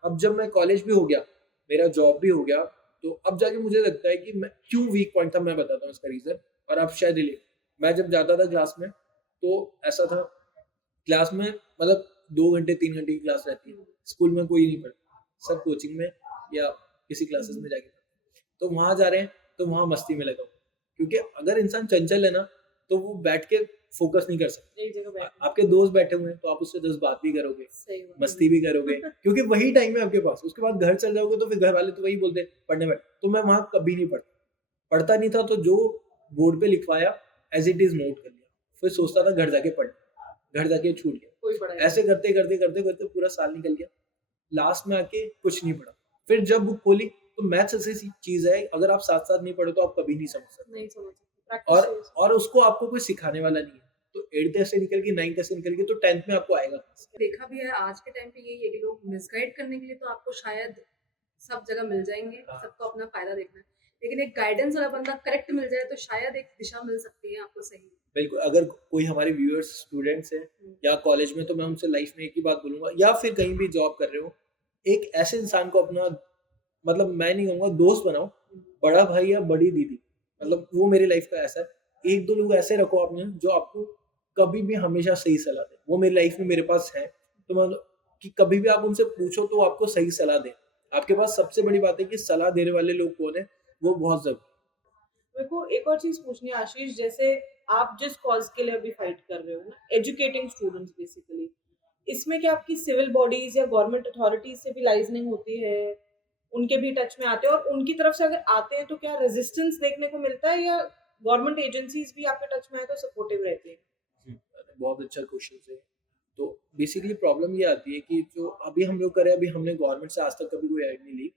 अब जब मैं कॉलेज भी हो गया, मेरा जॉब भी हो गया, तो अब जाके मुझे लगता है कि मैं क्यों वीक पॉइंट था, मैं बताता हूँ इसका रीजन, और आप शायद रिलेट। मैं जब जाता था क्लास में तो ऐसा था, क्लास में मतलब 2 घंटे 3 घंटे की क्लास रहती है, स्कूल में कोई नहीं पढ़ता, सब कोचिंग में या किसी क्लासेस में जाके, तो वहां जा रहे हैं तो वहां मस्ती में लगा हुआ। क्योंकि अगर इंसान चंचल है ना तो वो बैठ के फोकस नहीं कर सकता। एक जगह बैठ आपके दोस्त बैठे हुए हैं तो आप उससे 10 बात भी करोगे, सही बात। मस्ती भी करोगे, क्योंकि वही टाइम है आपके पास। उसके बाद घर चल जाओगे तो फिर घर वाले तो वही बोलते हैं पढ़ने बैठ, तो मैं वहां कभी नहीं पढ़ता नहीं था, तो जो बोर्ड पे लिखवाया एज इट इज नोट कर लिया, फिर सोचता था घर जाके पढ़, घर जाके छूट गया, कोई पढ़ाई ऐसे करते करते करते करते पूरा साल निकल गया, लास्ट में आके कुछ नहीं पढ़ा। फिर जब बुक खोली तो मैथ्स ऐसी चीज है, अगर आप साथ साथ नहीं पढ़ो तो आप कभी नहीं समझ सकते, नहीं समझ सकते। और प्रैक्टिस और उसको आपको कोई सिखाने वाला नहीं है। तो 8th ऐसे निकल गई, 9th ऐसे निकल गई, तो 10th में आपको आएगा। देखा भी है आज के टाइम पे यही है कि लोग मिसगाइड करने के लिए तो आपको शायद सब जगह मिल जाएंगे, हाँ। सबको अपना फायदा देखना है, लेकिन एक गाइडेंस वाला बंदा करेक्ट मिल जाए तो शायद एक दिशा मिल सकती है आपको सही। बिल्कुल, अगर कोई हमारे व्यूअर्स स्टूडेंट्स हैं या कॉलेज में, तो मैं उनसे लाइफ में एक ही बात बोलूंगा, या फिर कहीं भी जॉब कर रहे हो, एक ऐसे इंसान को अपना, मतलब मैं नहीं कहूँगा दोस्त बनाओ, बड़ा भाई या बड़ी दीदी, मतलब वो मेरी लाइफ का ऐसा है, 1-2 लोग ऐसे रखो आपने जो आपको कभी भी हमेशा सही सलाह दे। वो मेरी लाइफ में मेरे पास है, तो मैं कि कभी भी आप उनसे पूछो तो आपको सही सलाह दे। आपके पास सबसे बड़ी बात है कि सलाह देने वाले लोग कौन है, वो बहुत जरूरी। मेरे को एक और चीज पूछनी है आशीष, जैसे आप जिस कॉज के लिए अभी फाइट कर रहे हो ना, एजुकेटिंग स्टूडेंट्स बेसिकली, इसमें क्या आपकी सिविल बॉडीज या गवर्नमेंट अथॉरिटीज से भी लाइजनिंग होती है, उनके भी टच में आते हैं, और उनकी तरफ से अगर आते हैं तो क्या रेजिस्टेंस देखने को मिलता है, या गवर्नमेंट एजेंसीज भी आपके टच में आए तो सपोर्टिव रहती है? बहुत अच्छा क्वेश्चन है। तो बेसिकली प्रॉब्लम ये आती है कि जो अभी हम लोग कर रहे हैं, अभी हमने गवर्नमेंट से आज तक कभी कोई एड नहीं ली,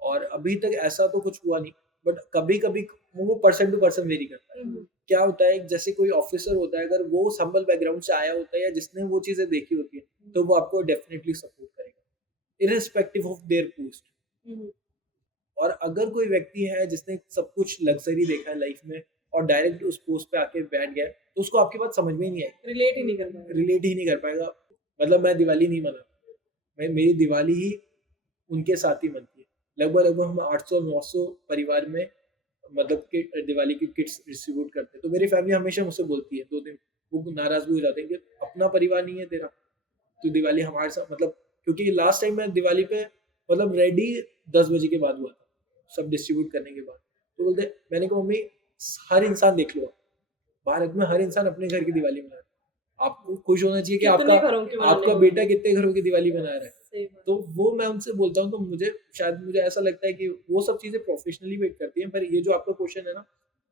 और अभी तक ऐसा तो कुछ हुआ नहीं, बट कभी कभी वो पर्सन टू पर्सन वेरी करता है। क्या होता है, जैसे कोई ऑफिसर होता है, अगर वो संबल बैकग्राउंड से आया होता है या जिसने वो चीजें देखी होती है, तो वो आपको डेफिनेटली सपोर्ट करेगा इररिस्पेक्टिव ऑफ देयर पोस्ट। और अगर कोई व्यक्ति है जिसने सब कुछ लग्जरी देखा है लाइफ में और डायरेक्ट उस पोस्ट पे आके बैठ गया, तो उसको आपकी बात समझ में ही नहीं आएगी, रिलेट ही नहीं कर पाएगा। रिलेट ही नहीं कर पाएगा। मतलब मैं दिवाली नहीं मना, मेरी दिवाली ही उनके साथ ही मनती है। लगभग हम 800-900 परिवार में मतलब कि दिवाली की किट्स डिस्ट्रीब्यूट करते हैं, तो मेरी फैमिली हमेशा मुझसे बोलती है, 2 दिन वो नाराज भी हो जाते हैं कि अपना परिवार नहीं है तेरा, तो दिवाली हमारे साथ, मतलब क्योंकि लास्ट टाइम मैं दिवाली पे मतलब रेडी 10 बजे के बाद हुआ था, सब डिस्ट्रीब्यूट करने के बाद, तो बोलते, मैंने कहा मम्मी हर इंसान देख लो, भारत में हर इंसान अपने घर की दिवाली मना रहा है, आपको खुश होना चाहिए कि आपका बेटा कितने घरों की दिवाली मना रहा है। तो वो मैं उनसे बोलता हूँ, तो मुझे ऐसा लगता है कि वो सब चीजें प्रोफेशनली वेट करती हैं। पर ये जो आपका क्वेश्चन है ना,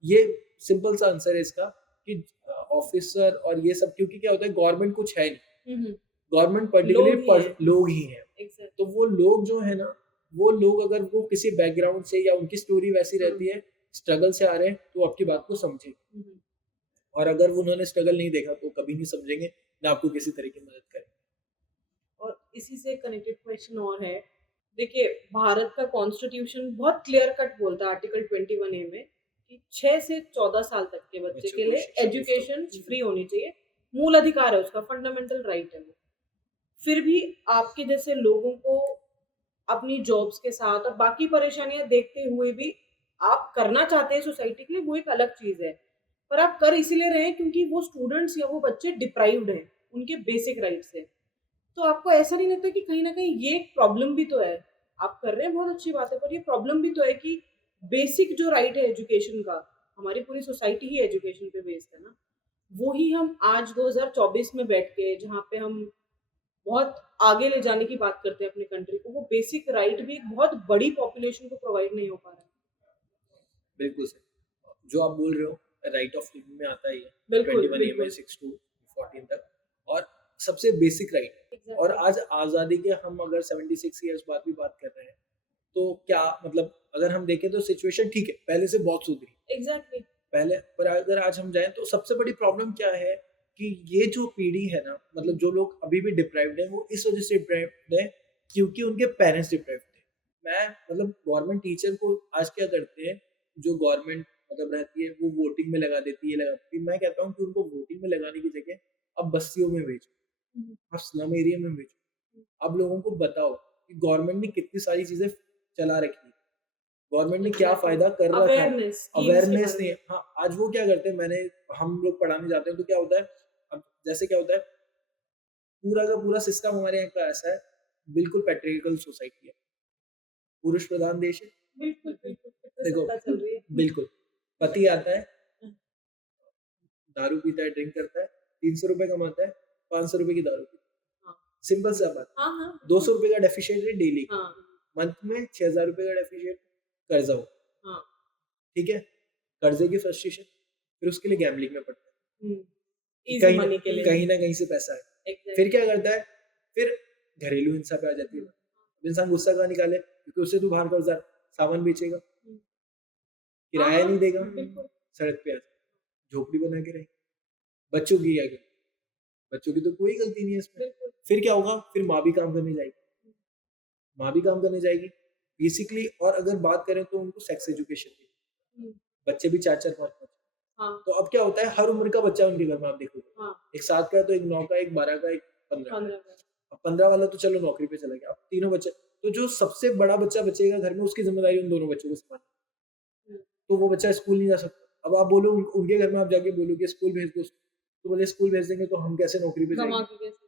ये सिंपल सा आंसर है इसका कि ऑफिसर और ये सब, क्योंकि क्या होता है, गवर्नमेंट कुछ है नहीं, गवर्नमेंट पर्टिकुलरली लोग ही हैं। तो वो लोग जो है ना, वो लोग अगर वो किसी बैकग्राउंड से या उनकी स्टोरी वैसी रहती है, स्ट्रगल से आ रहे हैं, तो आपकी बात को समझेंगे, और अगर उन्होंने स्ट्रगल नहीं देखा तो कभी नहीं समझेंगे, ना आपको किसी तरह की मदद करेंगे। और इसी से कनेक्टेड क्वेश्चन और है, देखिए भारत का कॉन्स्टिट्यूशन बहुत क्लियर कट बोलता है आर्टिकल 21A में कि 6 से 14 साल तक के बच्चे के लिए एजुकेशन फ्री होनी चाहिए, मूल अधिकार है उसका, फंडामेंटल राइट है वो। फिर भी आपके जैसे लोगों को अपनी जॉब्स के साथ और बाकी परेशानियां देखते हुए भी आप करना चाहते हैं सोसाइटी के लिए, वो एक अलग चीज है, पर आप कर इसीलिए रहे हैं क्योंकि वो स्टूडेंट्स या वो बच्चे डिप्राइव्ड हैं उनके बेसिक राइट से। तो आपको ऐसा नहीं लगता कि कहीं ना कहीं ये एक प्रॉब्लम भी तो है? आप कर रहे हैं बहुत अच्छी बात है, पर ये प्रॉब्लम भी तो है कि बेसिक जो राइट है एजुकेशन का, हमारी पूरी सोसाइटी ही एजुकेशन पे बेस्ड है ना, वो ही हम आज 2024 में बैठ के, जहाँ पे हम बहुत आगे ले जाने की बात करते हैं अपनी कंट्री को, वो बेसिक राइट भी एक बहुत बड़ी पॉपुलेशन को प्रोवाइड नहीं हो पा रहा है। बिल्कुल सही। जो आप बोल रहे हो राइट ऑफ लिविंग में आता ही है, बिल्कुल 21 बिल्कुल। ईयर्स 6 टू 14 तक, और सबसे बेसिक राइट। और एग्जैक्टली आज आज़ादी के हम अगर 76 ईयर्स बाद भी बात कर रहे हैं, तो क्या मतलब अगर हम देखें तो सिचुएशन ठीक है, पहले से बहुत सुधरी एग्जैक्टली। पहले, पर अगर आज हम जाएं तो सबसे बड़ी प्रॉब्लम क्या है कि ये जो पीढ़ी है ना, मतलब जो लोग अभी भी डिप्राइव्ड है, वो इस वजह से डिप्राइव्ड है क्योंकि उनके पेरेंट्स डिप्राइव्ड थे। मैं मतलब गवर्नमेंट टीचर को आज क्या करते हैं, जो गवर्नमेंट मतलब रहती है वो वोटिंग में लगा देती है, लगाती है। मैं कहता हूँ कि उनको वोटिंग में लगाने की जगह अब बस्तियों में भेजो, हम्म, आप स्लम एरिया में भेजो। आप लोगों को बताओ कि गवर्नमेंट ने कितनी सारी चीजें चला रखी है, गवर्नमेंट ने क्या एग्जैक्टली। फायदा कर रखा है, अवेयरनेस स्कीम्स के अवेयरनेस बारे नहीं में। है। हाँ, आज वो क्या करते हैं, हम लोग पढ़ाने जाते हैं तो क्या होता है, अब जैसे क्या होता है, पूरा का पूरा सिस्टम हमारे यहाँ का ऐसा है, बिल्कुल पेट्रियार्कल सोसाइटी है, पुरुष प्रधान देश है। बिल्कुल बिल्कुल, कितनी देखो, सत्ता चल रही है। बिल्कुल, पति आता है, दारू पीता है, ड्रिंक करता है, 300 रुपए कमाता है, 500 रुपए की दारू पीता है, हाँ सिंपल सा बात। हाँ हाँ 200 बिल्कुल। रुपए का डेफिशिएट है डेली, हाँ मंथ में 6000 रुपए का डेफिशिएट, कर्जा हो, हाँ। ठीक है, कर्जे की फ्रस्ट्रेशन, फिर उसके लिए गैम्बलिंग में पड़ता है, कि इजी मनी के लिए। कहीं ना कहीं से पैसा है। एग्जैक्टली। फिर क्या करता है, फिर घरेलू हिंसा पे आ जाती है। अब इंसान गुस्सा कहाँ निकाले, क्योंकि उससे तू बाहर कर्जा सामान बेचेगा, हाँ किराया नहीं देगा, बिल्कुल। सड़क पे आ झोपड़ी बना के रहेगा। बच्चों की क्या गलती, बच्चों की तो कोई गलती नहीं है इसमें। बिल्कुल। फिर क्या होगा, फिर माँ भी काम करने जाएगी, माँ भी काम करने जाएगी बेसिकली। और अगर बात करें तो उनको सेक्स एजुकेशन दी, हम्म, बच्चे भी 4-4 5-5। हाँ तो अब क्या होता है, हर उम्र का बच्चा उनके घर में आप देखोगे, हाँ। एक 7 का है तो एक 9 का, एक 12 का, एक 15 का। 15 का। अब 15 वाला तो चलो नौकरी पे चला गया, अब तीनों बच्चे, तो जो सबसे बड़ा बच्चा बचेगा घर में, उसकी जिम्मेदारी उन दोनों बच्चों को संभालना। हम्म, तो वो बच्चा स्कूल नहीं जा सकता। अब आप बोलो उनके घर में, आप जाके बोलो कि स्कूल भेज दो, तो बोले स्कूल भेज देंगे तो हम कैसे नौकरी पे कमा जाएंगे। के कैसे।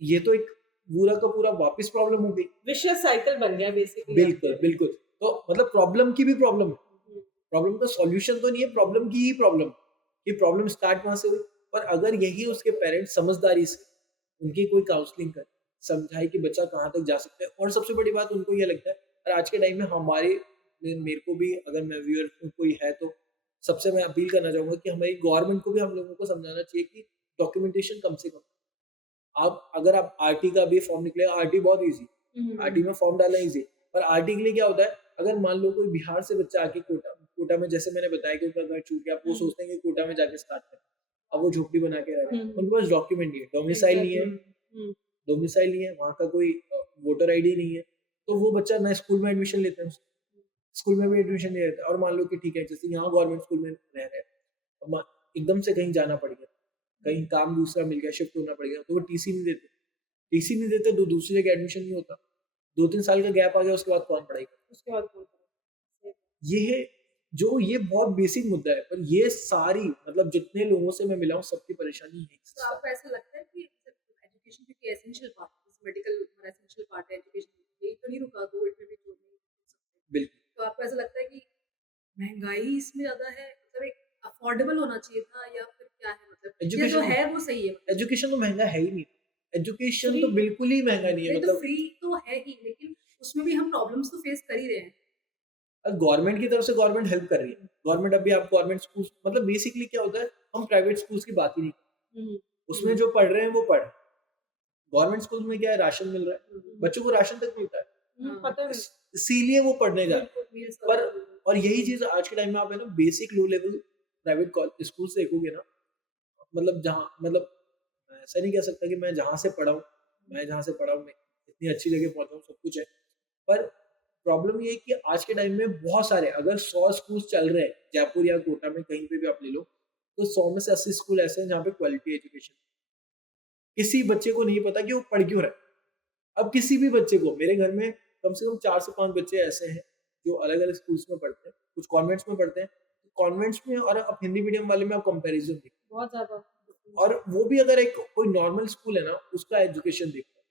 ये तो एक पूरा का पूरा वापस प्रॉब्लम हो गई। विशियस साइकिल बन गया बेसिकली। बिल्कुल बिल्कुल। तो मतलब प्रॉब्लम की भी प्रॉब्लम है, प्रॉब्लम का सॉल्यूशन तो नहीं है, प्रॉब्लम की ही प्रॉब्लम। ये प्रॉब्लम स्टार्ट वहां से हुई। पर अगर यही उसके पेरेंट्स समझदारी से उनकी कोई काउंसलिंग करे, समझाए कि बच्चा कहाँ तक जा सकता है, और सबसे बड़ी बात उनको ये लगता है, और आज के टाइम में मेरे को भी, अगर मैं व्यूअर में कोई है तो सबसे मैं अपील करना चाहूंगा कि हमारी गवर्नमेंट को भी हम लोगों को समझाना चाहिए कि डॉक्यूमेंटेशन कम से कम, आप अगर आप आरटी का भी फॉर्म निकलेगा, आरटी बहुत इजी, आरटी में फॉर्म डालना इजी। पर आरटी के लिए क्या होता है, अगर मान लो कोई बिहार से बच्चा आके कोटा में, जैसे मैंने बताया कि उनका घर छूट गया, वो सोचते हैं कि कोटा में जाके स्टार्ट करें, अब वो झोपड़ी बना के रह रहे हैं, उनके पास डॉक्यूमेंट नहीं है, डोमिसाइल नहीं है, डोमिसाइल नहीं है, वहाँ का कोई वोटर आईडी नहीं है, तो वो बच्चा ना स्कूल में एडमिशन लेते हैं, स्कूल में भी एडमिशन नहीं लेता। और मान लो कि ठीक है, जैसे यहाँ गवर्नमेंट स्कूल में रह रहे हैं, एकदम से कहीं जाना पड़ गया, कहीं काम दूसरा मिल गया, शिफ्ट होना पड़ गया, तो वो टीसी नहीं देते, टीसी नहीं देते तो दूसरी जगह एडमिशन नहीं होता, 2-3 साल का गैप आ गया, उसके बाद कौन पढ़ेगा। उसके बाद कौन करेगा? ये है जो, ये बहुत बेसिक मुद्दा है, पर ये सारी मतलब जितने लोगों से मैं मिला हूँ सबकी परेशानी है। तो आपको ऐसा लगता है कि एजुकेशन क्योंकि एसेंशियल पार्ट है, मेडिकल हमारा एसेंशियल पार्ट है एजुकेशन, यही तो नहीं रुका, कोविड में भी जो नहीं रुक सकते। बिल्कुल। तो आपको ऐसा लगता है कि महंगाई इसमें ज्यादा है, मतलब एक अफोर्डेबल होना चाहिए था, या फिर क्या है, मतलब ये जो एजुकेशन, है वो सही है, मतलब एजुकेशन तो महंगा है ही नहीं, एजुकेशन फ्री तो बिल्कुल ही महंगा नहीं है। नहीं तो मतलब फ्री तो है ही, लेकिन उसमें भी हम प्रॉब्लम्स तो फेस कर ही रहे हैं। गवर्नमेंट की तरफ से गवर्नमेंट हेल्प कर रही है, गवर्नमेंट अभी आप गवर्नमेंट स्कूल, मतलब बेसिकली क्या होता है, हम प्राइवेट स्कूल्स की बात ही नहीं करते, उसमें जो पढ़ रहे हैं वो पढ़, गवर्नमेंट स्कूल में क्या है, राशन मिल रहा है, बच्चों को राशन तक मिलता है, पता है इसीलिए वो पढ़ने जाते हैं। मील्स पर वगैरह। और यही चीज आज के टाइम में आप है ना, basic low level private school देखोगे ना, मतलब जहाँ, मतलब मैं ऐसा नहीं कह सकता कि मैं जहाँ से पढ़ा हूँ, मैं इतनी अच्छी जगह पहुंचा हूँ, सब कुछ है, पर प्रॉब्लम ये है कि आज के टाइम में बहुत सारे, अगर 100 स्कूल चल रहे हैं जयपुर या कोटा में, कहीं पे भी आप ले लो, तो 100 में से 80 स्कूल ऐसे हैं जहाँ पे क्वालिटी एजुकेशन, किसी बच्चे को नहीं पता कि वो पढ़ क्यों रहा है। अब किसी भी बच्चे को, मेरे घर में कम से कम 4 से 5 बच्चे ऐसे हैं जो अलग अलग स्कूल्स में पढ़ते हैं, कुछ कॉन्वेंट्स में पढ़ते हैं, कॉन्वेंट्स में, और अब हिंदी मीडियम वाले में आप कंपैरिजन देखो, बहुत ज्यादा। और वो भी अगर एक कोई नॉर्मल स्कूल है ना, उसका एजुकेशन देखो,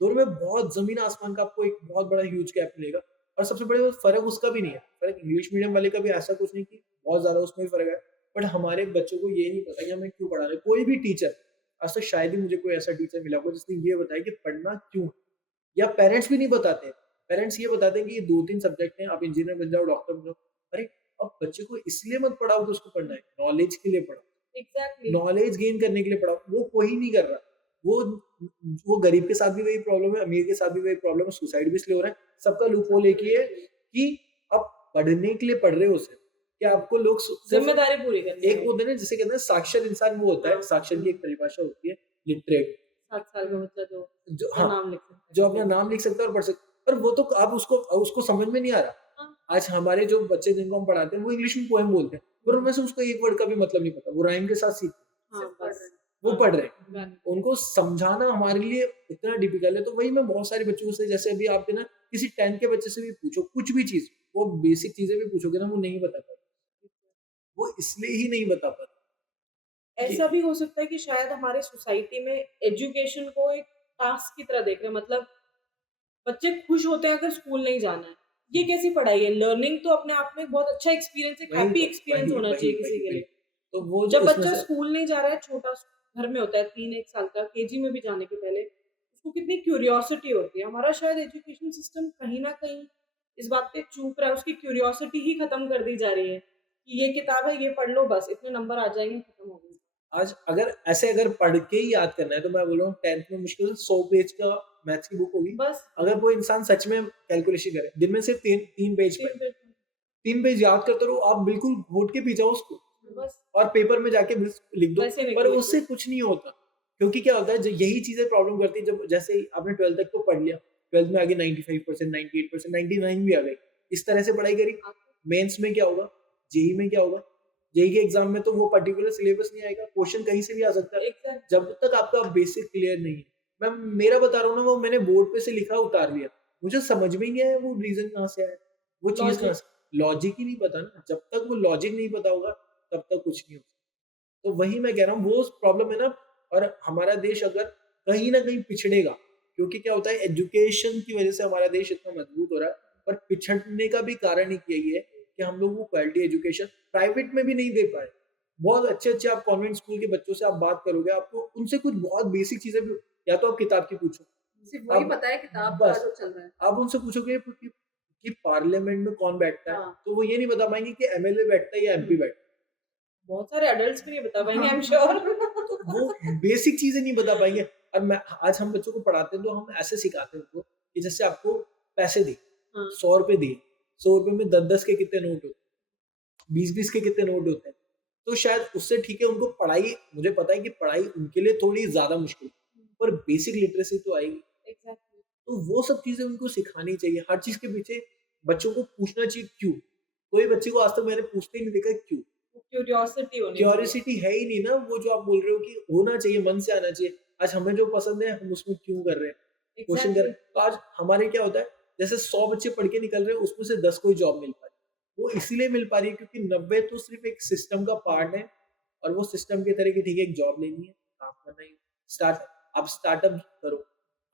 दोनों में बहुत जमीन आसमान का आपको एक बहुत बड़ा ह्यूज गैप मिलेगा। और सबसे बड़ा फर्क उसका भी नहीं है, फर्क इंग्लिश मीडियम वाले का भी ऐसा कुछ नहीं कि बहुत ज्यादा उसमें भी फर्क है, बट हमारे बच्चों को ये नहीं पता कि हमें क्यों पढ़ा रहे। कोई भी टीचर आज तक शायद ही मुझे कोई ऐसा टीचर मिला होगा जिसने ये बताया कि पढ़ना क्यों है। या पेरेंट्स भी नहीं बताते। पेरेंट्स ये बताते हैं कि ये 2-3 सब्जेक्ट हैं, आप इंजीनियर बन जाओ, डॉक्टर बन जाओ। अरे! अब बच्चे को इसलिए मत पढ़ाओ कि उसको पढ़ना है, नॉलेज के लिए पढ़ाओ। एग्जैक्टली। नॉलेज गेन करने के लिए पढ़ाओ, वो कोई नहीं कर रहा। वो वो गरीब के साथ भी वही प्रॉब्लम है, अमीर के साथ भी वही प्रॉब्लम है, सुसाइड भी इसलिए हो रहा है। सबका लूपहोल एक ही है कि आप पढ़ने के लिए पढ़ रहे हो सिर्फ, कि आपको लोग सिर्फ जिम्मेदारी पूरी करनी एक है। वो होता है ना जिसे कहते हैं साक्षर इंसान, वो होता है, हाँ, साक्षर की एक परिभाषा होती है लिटरेट, 7 साल का बच्चा जो जो अपना हाँ, नाम लिख सकता है। जो अपना नाम लिख सकता है और पढ़ सकता है। पर वो तो आप उसको समझ में नहीं आ रहा। हाँ, आज हमारे जो बच्चे जिनको हम पढ़ाते हैं वो इंग्लिश में पोएम बोलते हैं, पर उनमें से उसको एक वर्ड का भी मतलब नहीं पता। वो राइम के साथ सीखते हैं, हाँ, सिर्फ पढ़ बस। रहे हैं। वो हाँ, पढ़ रहे हैं। गाने। उनको समझाना हमारे लिए इतना डिफिकल्ट है। तो वही मैं बहुत सारे बच्चों से, जैसे अभी आप ना किसी 10th के बच्चे से भी पूछो कुछ भी चीज़, वो बेसिक चीज़ें भी पूछोगे ना, वो नहीं बता पाते। वो इसलिए ही नहीं बता पाते। ऐसा भी हो सकता है कि शायद हमारे सोसाइटी में एजुकेशन को एक टास्क की तरह देख रहे हैं, मतलब बच्चे खुश होते हैं अगर स्कूल नहीं जाना है। ये कैसी पढ़ाई है? लर्निंग तो अपने आप में एक बहुत अच्छा एक्सपीरियंस है, वही हैप्पी तो, एक्सपीरियंस वही होना वही चाहिए वही किसी के वही। लिए। तो वो जो जब इसमें बच्चा से स्कूल नहीं जा रहा है, छोटा घर में होता है 3-1 साल का, केजी में भी जाने के पहले, उसको कितनी क्यूरियोसिटी होती है। हमारा शायद एजुकेशन सिस्टम कहीं न कहीं इस बात पे चूक रहा है, उसकी क्यूरियोसिटी ही खत्म कर दी जा रही है कि ये किताब है, ये पढ़ लो बस, इतने नंबर आ जाएँगे, खत्म हो गई। आज अगर पढ़ के ही याद करना है, तो मैं बोल रहा हूँ 10th में मुश्किल से 100 पेज का मैथ्स की बुक होगी। बस अगर वो इंसान सच में कैलकुलेशन करे, दिन में सिर्फ 3 पेज 3 पढ़े, पेज 3 पेज याद करते रहो, आप बिल्कुल घोट के पी जाओ उसको बस और पेपर में जाके बस लिख दो। वैसे पर निकलो। उससे कुछ नहीं होता, क्योंकि क्या होता है, यही चीजें प्रॉब्लम करती है। जब जैसे ही आपने 12th तक तो पढ़ लिया, 12th में आगे 95%, 98%, 99 भी आ गई, इस तरह से पढ़ाई करी, मेंस में क्या होगा, जेई में क्या होगा? जेई के एग्जाम में तो वो पर्टिकुलर सिलेबस नहीं आएगा, क्वेश्चन कहीं से भी आ सकता है। एग्ज़ैक्ट जब तक आपका बेसिक क्लियर नहीं है, मैं मेरा बता रहा हूँ ना, वो मैंने बोर्ड पे से लिखा उतार लिया, मुझे समझ में ही नहीं आया वो रीजन कहाँ से आया, वो चीज कहाँ लॉजिक से, लॉजिक ही नहीं पता ना। जब तक वो लॉजिक नहीं पता होगा तब तक कुछ नहीं होगा। तो वही मैं कह रहा हूँ, वो प्रॉब्लम है ना। और हमारा देश अगर कहीं ना कहीं पिछड़ेगा, क्योंकि क्या होता है, एजुकेशन की वजह से हमारा देश इतना मजबूत हो रहा है, पर पिछड़ने का भी कारण एक यही है कि हम लोग वो क्वालिटी एजुकेशन प्राइवेट में भी नहीं दे पाए। बहुत अच्छे अच्छे आप कॉन्वेंट स्कूल के बच्चों से आप बात करोगे, आपको उनसे कुछ बहुत बेसिक चीजें भी, या तो आप किताब की पूछो, सिर्फ वही अब पता है किताब का बस जो चल रहा है। आप उनसे पूछोगे कि पार्लियामेंट में कौन बैठता है, हाँ। तो वो ये नहीं बता पाएंगे कि एमएलए बैठता है या एमपी बैठता बहुत सारे एडल्ट्स भी नहीं बता पाएँगे, आई एम श्योर। है। वो बेसिक चीजें नहीं बता पाएंगे। और मैं आज हम बच्चों को पढ़ाते हैं तो हम ऐसे सिखाते हैं उनको कि जैसे आपको पैसे दिए, हाँ, 100 रुपए दिए, 100 रुपए में 10-10 के कितने नोट होते हैं, 20-20 के कितने नोट होते हैं। तो शायद उससे ठीक है, उनको पढ़ाई, मुझे पता है कि पढ़ाई उनके लिए थोड़ी ज्यादा मुश्किल है, पर बेसिक लिटरेसी तो आएगी। एग्ज़ैक्टली। तो वो सब चीजें उनको सिखानी चाहिए। हर चीज के पीछे बच्चों को पूछना चाहिए क्यों। कोई बच्चे को आज तक मैंने पूछते ही नहीं देखा क्यों। क्यूरियोसिटी होनी चाहिए। क्यूरियोसिटी है ही नहीं ना, वो जो आप बोल रहे हो कि होना चाहिए, मन से आना चाहिए। आज हमें जो पसंद है हम उसमें क्यों कर रहे हैं, क्वेश्चन कर रहे एग्ज़ैक्टली। हैं। तो आज हमारे क्या होता है, जैसे 100 बच्चे पढ़ के निकल रहे हैं, उसमें से 10 को ही जॉब मिल पा रही है। वो इसीलिए मिल पा रही है क्योंकि 90 तो सिर्फ एक सिस्टम का पार्ट है, और वो सिस्टम के तरह की ठीक है, एक जॉब लेनी है, काम करना ही, आप स्टार्टअप करो,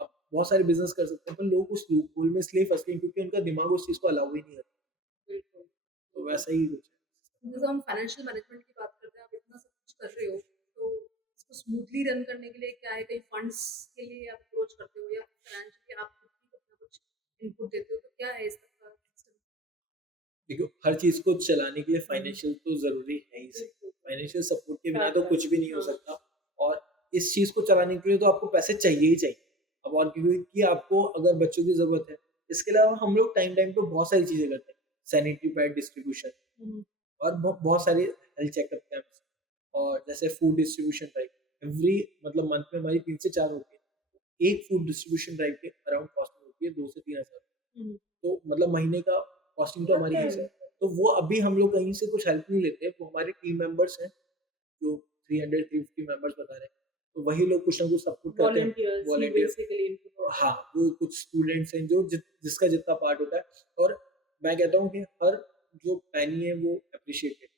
आप बहुत सारे बिजनेस कर सकते हैं, पर लोग उस लूपहोल में इसलिए फंस गए क्योंकि उनका दिमाग उस चीज को अलाउ ही नहीं करता। बिल्कुल। तो वैसा ही कुछ है। जैसे हम फाइनेंशियल मैनेजमेंट की बात करते हैं, आप इतना सब कुछ कर रहे हो, तो इसको स्मूथली रन करने के लिए क्या है, कहीं फंड्स के लिए आप अप्रोच करते हो या फाइनेंशियली आप खुद ही अपना कुछ इनपुट देते हो, तो क्या है इस तरह का सिस्टम? देखो, हर चीज को चलाने के लिए फाइनेंशियल तो जरूरी है ही सही। बिल्कुल। फाइनेंशियल सपोर्ट के बिना बात तो है। कुछ भी नहीं हो हाँ, सकता। और इस चीज को चलाने के लिए तो आपको पैसे चाहिए ही चाहिए। अब और क्योंकि आपको अगर बच्चों की जरूरत है, इसके अलावा हम लोग टाइम टाइम पे बहुत सारी चीजें करते हैं, सैनिटरी पैड डिस्ट्रीब्यूशन, हुँ, और बहुत सारे हेल्थ चेकअप कैंप्स, और जैसे फूड डिस्ट्रीब्यूशन ड्राइव एवरी, मतलब मंथ में हमारी 3 से 4 होती है। एक फूड डिस्ट्रीब्यूशन ड्राइव के अराउंड कॉस्टिंग होती है 2 से 3 हज़ार। हुँ। तो मतलब महीने का कॉस्टिंग तो हमारी पता यहीं है। से। तो वो अभी हम लोग कहीं से कुछ हेल्प नहीं लेते, वो हमारे टीम मेंबर्स हैं जो 300-350 मेंबर्स बता रहे हैं। तो वही लोग कुछ ना कुछ सपोर्ट करते हैं, वॉलंटियर्स ही वॉलंटियर। बेसिकली इनको करते हैं। हाँ, वो कुछ स्टूडेंट्स हैं जो जिसका जितना पार्ट होता है। और मैं कहता हूँ कि हर जो पैनी है वो एप्रिशिएटेड।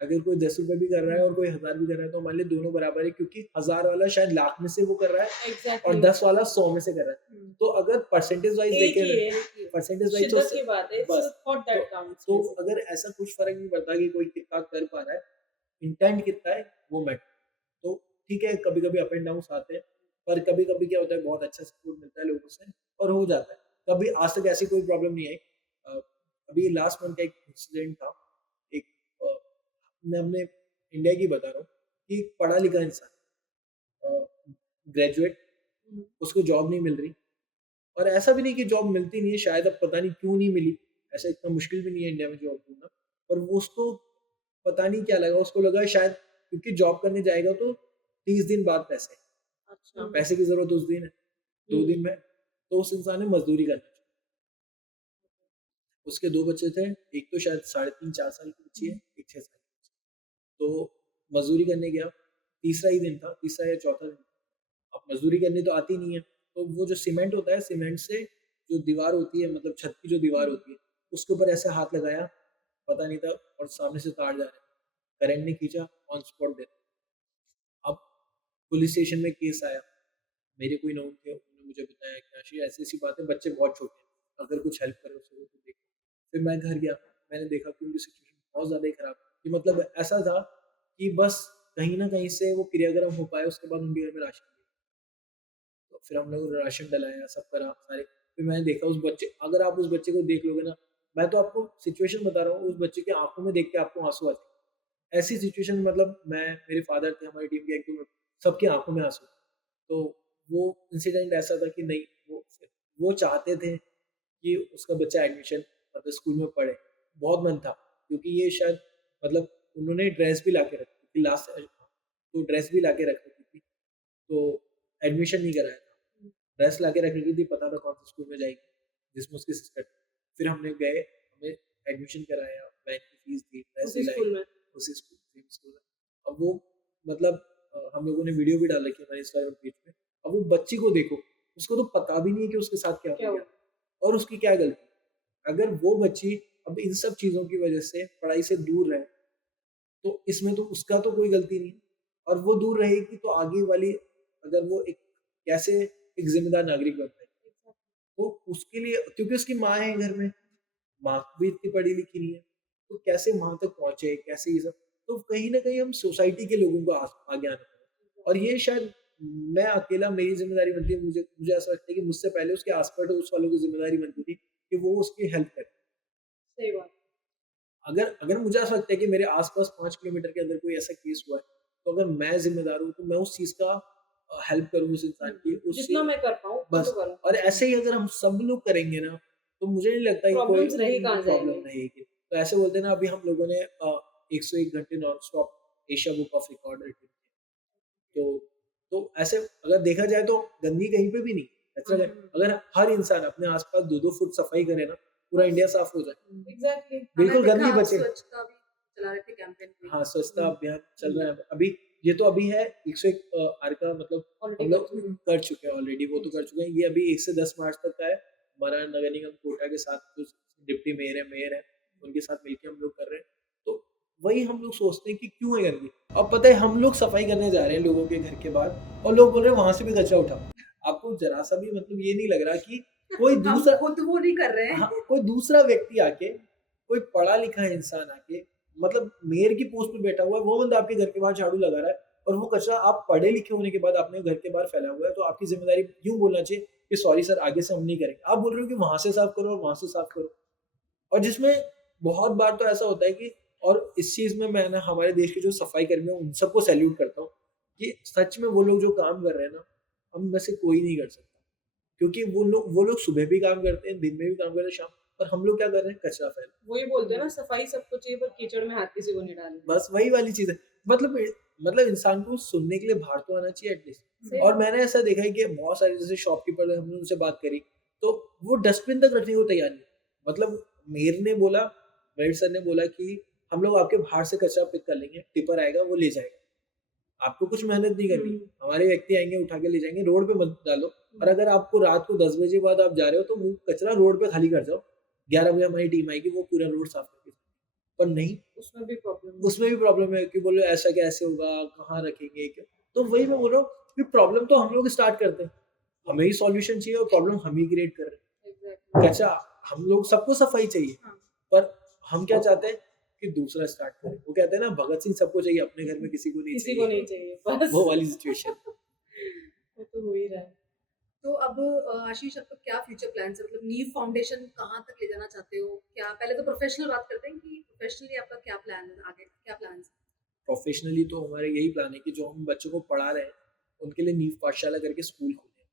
अगर कोई 10 रुपए भी कर रहा है और कोई 1000 भी कर रहा है, तो हमारे लिए दोनों बराबर है, क्योंकि 1000 वाला शायद लाख में से वो कर रहा है और एग्ज़ैक्टली। 10 वाला 100 में से कर रहा है। हुँ। तो अगर परसेंटेज वाइज एक देखें ही ना, है, परसेंटेज वाइज तो शिद्दत की बात है, इट्स बस थॉट तो दैट काउंट्स तो बेसिकली। अगर ऐसा कुछ फर्क नहीं पड़ता कि कोई कितना कर पा रहा है, इंटेंट कितना है वो मैटर। तो ठीक है, कभी-कभी अप एंड डाउन्स आते हैं, पर कभी-कभी क्या होता है बहुत अच्छा सपोर्ट मिलता है लोगों से और हो जाता है। कभी आज तक ऐसी कोई प्रॉब्लम नहीं आई। अ, अभी लास्ट मंथ का एक इंसिडेंट था। एक मैं अपने इंडिया की बता रहा हूँ कि एक पढ़ा-लिखा इंसान ग्रेजुएट, हुँ, उसको जॉब नहीं मिल रही और ऐसा भी नहीं कि जॉब मिलती नहीं है, शायद अब पता नहीं क्यों नहीं मिली। ऐसा इतना मुश्किल भी नहीं है इंडिया में जॉब ढूँढना। पर वो उसको पता नहीं क्या लगा, उसको लगा शायद क्योंकि जॉब करने जाएगा तो 30 दिन बाद पैसे, अच्छा। पैसे की ज़रूरत उस दिन है, 2 हुँ, दिन में, तो उस इंसान ने मज़दूरी करना शुरू। उसके 2 बच्चे थे, एक तो शायद साढ़े 3-4 साल की बच्ची है, एक 6 साल की। तो मज़दूरी करने गया, तीसरा ही दिन था, तीसरा या चौथा दिन। अब मज़दूरी करनी तो आती नहीं है, तो वो जो सीमेंट होता है, सीमेंट से जो दीवार होती है मतलब छत की जो दीवार होती है, उसके ऊपर ऐसे हाथ लगाया, पता नहीं था और सामने से तार जा रहा है। करंट ने खींचा, ऑन स्पॉट डेथ। अब पुलिस स्टेशन में केस आया, मेरे कोई नोन थे, उन्होंने मुझे बताया कि आशी ऐसी-ऐसी बात है, बच्चे बहुत छोटे हैं, अगर कुछ हेल्प करो सको तो देखो। फिर मैं घर गया, मैंने देखा कि उनकी सिचुएशन बहुत ज़्यादा ही खराब है कि मतलब ऐसा था कि बस कहीं न कहीं से वो क्रियाक्रम हो पाए, उसके बाद उनके घर में राशन नहीं। तो फिर हम लोग राशन डलाया, सब करा सारे। फिर मैंने देखा उस बच्चे, अगर आप उस बच्चे को देख लोगे ना, मैं तो आपको सिचुएशन बता रहा हूँ, उस बच्चे की आँखों में देख के आपको आँसू आते हैं। ऐसी सिचुएशन में मतलब मैं, मेरे फादर थे, हमारी टीम के 1-2 सबकी आँखों में आँसू। तो वो इंसिडेंट ऐसा था कि नहीं, वो चाहते थे कि उसका बच्चा एडमिशन मतलब स्कूल में पढ़े। बहुत मन था क्योंकि ये शायद मतलब उन्होंने ड्रेस भी लाके रखी थी लास्ट, तो ड्रेस भी लाके रख रखी थी। तो एडमिशन नहीं कराया था। ड्रेस लाके रख रखी थी, पता था कौन-से स्कूल में जाएगी, जिसमें उसकी सिस्टर थी। फिर हमने गए, हमें एडमिशन कराया, वैन की फीस दी, ड्रेस उसी दिलाई, स्कूल में? उसी स्कूल सेम स्कूल में। अब वो मतलब हम लोगों ने वीडियो भी डाल रखी है हमारे इंस्टाग्राम पेज पे। अब वो बच्ची को देखो, उसको तो पता भी नहीं है कि उसके साथ क्या क्या हो हुआ? गया और उसकी क्या गलती। अगर वो बच्ची अब इन सब चीज़ों की वज़ह से पढ़ाई से दूर रहे, तो इसमें तो उसका तो कोई गलती नहीं और वो दूर रहेगी तो आगे वाली, अगर वो एक कैसे एक ज़िम्मेदार नागरिक बन पाएगी। तो उसके लिए क्योंकि उसकी माँ है घर में, माँ भी इतनी पढ़ी-लिखी नहीं है, तो कैसे वहाँ तक पहुँचे, कैसे ये सब, तो कहीं न कहीं हम सोसाइटी के लोगों को आगे आना पड़ेगा और ये शायद मैं अकेला, मेरी ज़िम्मेदारी बनती है, मुझे मुझे ऐसा लगता है कि मुझसे पहले उसके आस-पड़ोस वालों की ज़िम्मेदारी बनती थी कि वो उसकी हेल्प करें। सही बात। अगर अगर मुझे ऐसा लगता है कि मेरे आस-पास 5 किलोमीटर के अंदर कोई ऐसा केस हुआ है, तो अगर मैं ज़िम्मेदार हूँ, तो मैं उस चीज़ का हेल्प करूँ उस इंसान की, जितना उससे मैं कर पाऊँ उतना तो बस। करूँ। और ऐसे ही अगर हम सब लोग करेंगे ना, तो मुझे नहीं लगता कि कोई प्रॉब्लम्स रह ही कहाँ प्रॉब्लम जाएँगे? रहेगी। तो ऐसे बोलते हैं ना, अभी हम लोगों ने 101 घंटे non stop Asia book of record written किया। तो ऐसे अगर देखा जाए तो गंदगी कहीं पे भी नहीं। कचरा है, अगर हर इंसान अपने आस-पास 2-2 फुट सफाई करे ना, पूरा इंडिया साफ हो जाए। एग्ज़ैक्टली। हाँ, मैंने बिल्कुल देखा गंदगी आप बचे। स्वच्छता भी चला रहे थे कैंपेन पे। हाँ, स्वच्छता अभियान चल रहा हुँ, है। अभी ये तो अभी है 101 आर का मतलब ऑलरेडी हम कर लोग चुके हैं। कर चुके हैं ऑलरेडी, वो तो कर चुके हैं। ये अभी 1 से 10 मार्च तक का है। हमारा नगर निगम कोटा के साथ जो डिप्टी मेयर है, उनके साथ मिलके हम लोग कर रहे हैं। तो वही हम लोग सोचते हैं कि क्यों है गंदगी? अब पता है हम लोग सफाई करने जा रहे हैं लोगों के घर के बाहर और लोग बोल रहे हैं वहाँ से भी कचरा उठाओ। आपको ज़रा-सा भी मतलब ये नहीं लग रहा कि कोई हम दूसरा, खुद वो नहीं कर रहे हैं। हाँ, कोई दूसरा व्यक्ति आके, कोई पढ़ा-लिखा इंसान आके मतलब मेयर की पोस्ट पे बैठा हुआ है, वो बंदा आपके घर के बाहर झाड़ू लगा रहा है और वो कचरा आप पढ़े-लिखे होने के बाद अपने घर के बाहर फैला हुआ है, तो आपकी ज़िम्मेदारी यूँ बोलना चाहिए कि सॉरी सर, आगे से हम नहीं करेंगे। आप बोल रहे हो कि वहाँ से साफ करो और वहाँ से साफ करो। और जिसमें बहुत बार तो ऐसा होता है कि, और इस चीज़ में मैं ना हमारे देश के जो सफाई कर्मी हैं, उन सबको सैल्यूट करता हूँ कि सच में वो लोग जो काम कर रहे हैं ना, हम में से कोई नहीं कर सकता। क्योंकि वो लोग सुबह भी काम करते हैं, दिन में भी काम करते हैं, शाम, और हम लोग क्या कर रहे हैं? कचरा फैला। वही बोलते हैं ना, सफाई सबको चाहिए पर कीचड़ में हाथ किसी को नहीं डालना। बस वही वाली चीज़ है। मतलब इंसान को सुनने के लिए बाहर तो आना चाहिए एटलीस्ट। सही और बात। मैंने ऐसा देखा है कि बहुत सारे जैसे शॉपकीपर हैं, हमने उनसे बात करी, तो वो डस्टबिन तक रखने को तैयार नहीं। मतलब मेयर सर ने बोला कि हम लोग आपके बाहर से कचरा पिक कर लेंगे, टिपर आएगा वो ले जाएगा। आपको कुछ मेहनत नहीं करनी, हुँ, हमारे व्यक्ति आएँगे उठा के ले जाएँगे, रोड पे मत डालो। और अगर आपको रात को 10 बजे बाद आप जा रहे हो तो वो कचरा रोड पे खाली कर जाओ। 11 बजे हमारी टीम आएगी, वो पूरा रोड साफ करके जाएगी। पर नहीं, उसमें भी प्रॉब्लम उसमें भी प्रॉब्लम है कि बोलो ऐसा कैसे होगा, कहाँ रखेंगे क्या? तो वही मैं बोल रहा हूँ कि प्रॉब्लम तो हम लोग स्टार्ट करते हैं। हमें ही सॉल्यूशन चाहिए और प्रॉब्लम हम ही क्रिएट कर रहे हैं। एग्ज़ैक्टली। कचरा हम लोग सबको सफाई चाहिए, हाँ, पर हम क्या चाहते हैं कि दूसरा स्टार्ट करे। वो कहते हैं ना भगत सिंह सबको चाहिए, अपने घर में किसी को नहीं किसी को नहीं चाहिए बस वो वाली सिचुएशन। वो तो हो ही रहा है। तो अब आशीष, आपका क्या फ्यूचर प्लान्स है? मतलब नीव फाउंडेशन कहाँ तक ले जाना चाहते हो? क्या पहले तो प्रोफेशनल बात करते हैं कि प्रोफेशनली आपका क्या प्लान है, आगे क्या प्लान्स है? प्रोफेशनली तो हमारे यही प्लान है कि जो हम बच्चों को पढ़ा रहे हैं उनके लिए नींव पाठशाला करके स्कूल खोलें।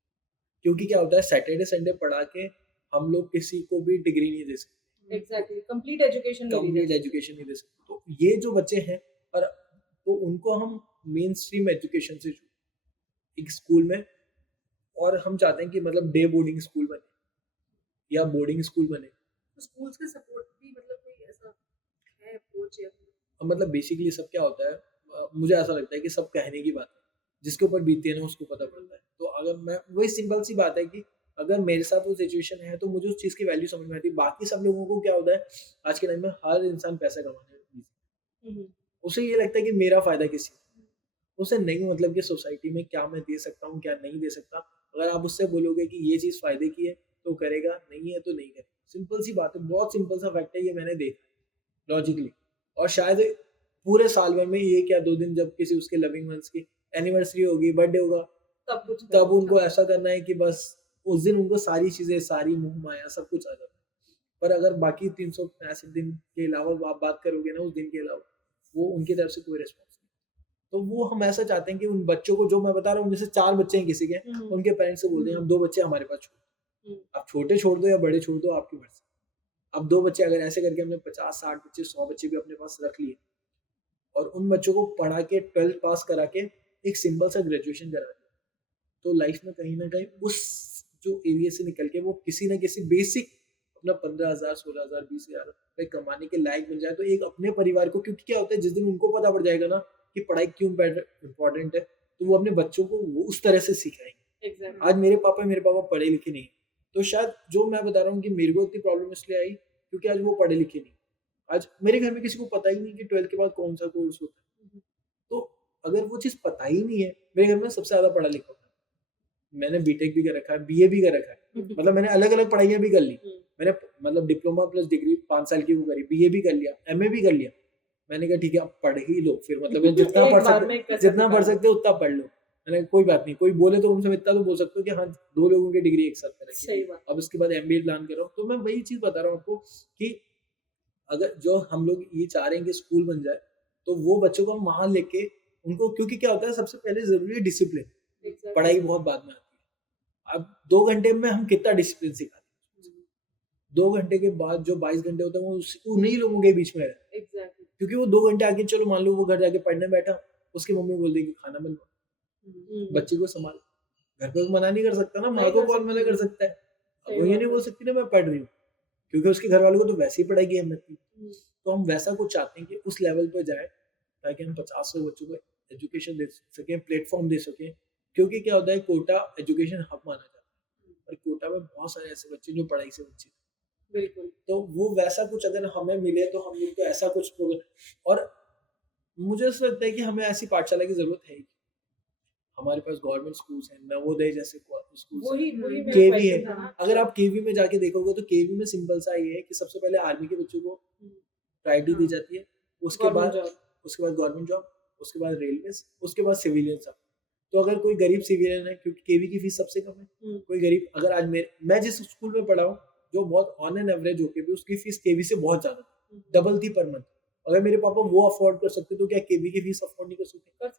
क्योंकि क्या होता है, सैटरडे संडे पढ़ा के हम लोग किसी को भी डिग्री नहीं दे सकते, exactly complete education complete education नहीं दे सकते। तो ये जो बच्चे हैं और तो उनको हम मेन स्ट्रीम एजुकेशन से जोड़ें एक स्कूल में, और हम चाहते हैं कि मतलब डे बोर्डिंग स्कूल बने या बोर्डिंग स्कूल बने। तो स्कूल्स के सपोर्ट भी मतलब कोई ऐसा है अप्रोच या मतलब बेसिकली सब क्या होता है, मुझे ऐसा लगता है कि सब कहने की बात है, जिसके ऊपर बीतती है ना उसको पता पड़ता है। तो अगर मैं वही सिंपल सी बात है कि अगर मेरे साथ वो सिचुएशन है तो मुझे उस चीज़ की वैल्यू समझ में आती है। बाकी सब लोगों को क्या होता है, आज के टाइम में हर इंसान पैसा कमाने में busy है। उसे ये लगता है कि मेरा फायदा किसी को, उसे नहीं मतलब कि सोसाइटी में क्या मैं दे सकता हूँ क्या नहीं दे सकता। अगर आप उससे बोलोगे कि ये चीज़ फायदे की है तो करेगा, नहीं है तो नहीं करेगा। सिंपल सी बात है, बहुत सिंपल सा फैक्ट है, ये मैंने देखा लॉजिकली। और शायद पूरे साल भर में ये क्या 2 दिन जब किसी उसके लविंग वंस की एनिवर्सरी होगी, बर्थडे होगा, सब कुछ तब उनको ऐसा करना है कि बस उस दिन उनको सारी चीजें, सारी मोह माया सब कुछ आ जाता है। पर अगर बाकी 365 दिन के अलावा आप बात करोगे ना उस दिन के अलावा, वो उनकी तरफ से कोई रिस्पॉन्स नहीं। तो वो हम ऐसा चाहते हैं कि उन बच्चों को, जो मैं बता रहा हूँ जैसे 4 बच्चे हैं किसी के, उनके पेरेंट्स से बोलते हैं अब 2 बच्चे हमारे पास छोड़, आप छोटे छोड़ दो या बड़े छोड़ दो, आपकी मर्जी। अब 2 बच्चे अगर ऐसे करके हमने 50-60 बच्चे 100 बच्चे भी अपने पास रख लिए और उन बच्चों को पढ़ा के 12th पास करा के एक सिंपल सा ग्रेजुएशन करा दिया, तो लाइफ में कहीं ना कहीं उस जो एरिया से निकल के वो किसी ना किसी बेसिक अपना 15,000 16,000 20,000 रुपए कमाने के लायक बन जाए। तो एक अपने परिवार को, क्योंकि क्या होता है जिस दिन उनको पता पड़ जाएगा ना कि पढ़ाई क्यों इम्पोर्टेंट है, तो वो अपने बच्चों को वो उस तरह से सिखाएंगे। आज मेरे पापा पढ़े लिखे नहीं, तो शायद जो मैं बता रहा हूँ कि मेरे को इतनी प्रॉब्लम इसलिए आई क्योंकि आज वो पढ़े लिखे नहीं। आज मेरे घर में किसी को पता ही नहीं कि 12th के बाद कौन सा कोर्स होता है। तो अगर वो चीज़ पता ही नहीं है, मेरे घर में सबसे ज़्यादा पढ़ा लिखा होता है, मैंने बीटेक भी कर रखा है, बीए भी कर रखा है, मतलब मैंने अलग अलग पढ़ाइयाँ भी कर ली। मैंने मतलब डिप्लोमा प्लस डिग्री 5 साल की वो करी, बीए भी कर लिया, एमए भी कर लिया। मैंने कहा ठीक है अब पढ़ ही लो, फिर मतलब जितना पढ़ सकते हो उतना पढ़ लो। मैंने कोई बात नहीं, कोई बोले तो उनसे इतना तो बोल सकते हो कि हाँ 2 लोगों की डिग्री एक साथ कर रखी है, अब इसके बाद एमबीए प्लान कर रहा हूँ। तो मैं वही चीज़ बता रहा हूँ आपको कि अगर जो हम लोग ये चाह रहे हैं कि स्कूल बन जाए, तो वो बच्चों को हम वहाँ लेके उनको, क्योंकि क्या होता है सबसे पहले जरूरी है डिसिप्लिन, पढ़ाई बहुत बाद में आती है। अब 2 घंटे में हम कितना डिसिप्लिन सिखाते हैं, 2 घंटे के बाद जो 22 घंटे होते हैं वो उन्हीं लोगों के बीच में है। क्योंकि वो 2 घंटे आगे, चलो मान लो वो घर जाके पढ़ने बैठा, उसकी मम्मी बोल देगी खाना बनवा, बच्चे को संभाल। घर पे मना नहीं कर सकता ना, माँ को कौन मना कर सकता है। अब वो ये नहीं बोल सकती ना मैं पढ़ रही हूँ, क्योंकि उसके घर वालों को तो वैसे ही पढ़ाई की अहमियत थी। तो हम वैसा कुछ चाहते हैं कि उस लेवल पर जाए ताकि हम 50 बच्चों को एजुकेशन दे सकें, प्लेटफॉर्म दे सकें। क्योंकि क्या होता है, कोटा एजुकेशन हब माना जाता है, और कोटा में बहुत सारे ऐसे बच्चे जो पढ़ाई से वंचित, बिल्कुल। तो वो वैसा कुछ अगर हमें मिले तो हम लोग को ऐसा कुछ, और मुझे ऐसा लगता है कि हमें ऐसी पाठशाला की जरूरत है। हमारे पास गवर्नमेंट स्कूल्स हैं, नवोदय जैसे स्कूल्स हैं, केवी है। अगर आप केवी में जाके देखोगे तो केवी में सिंपल सा ये है कि सबसे पहले आर्मी के बच्चों को प्रायोरिटी दी जाती है, उसके बाद गवर्नमेंट जॉब, उसके बाद रेलवे, उसके बाद सिविलियन सब। तो अगर कोई गरीब सिविलियन है, क्योंकि केवी की फीस सबसे कम है, कोई गरीब, अगर आज मैं जिस स्कूल में पढ़ा हूँ जो बहुत ऑन एन एवरेज होके भी उसकी फीस केवी से बहुत ज्यादा, डबल थी पर मंथ। अगर मेरे पापा वो अफोर्ड कर सकते तो क्या केवी की फीस अफोर्ड नहीं कर सकते?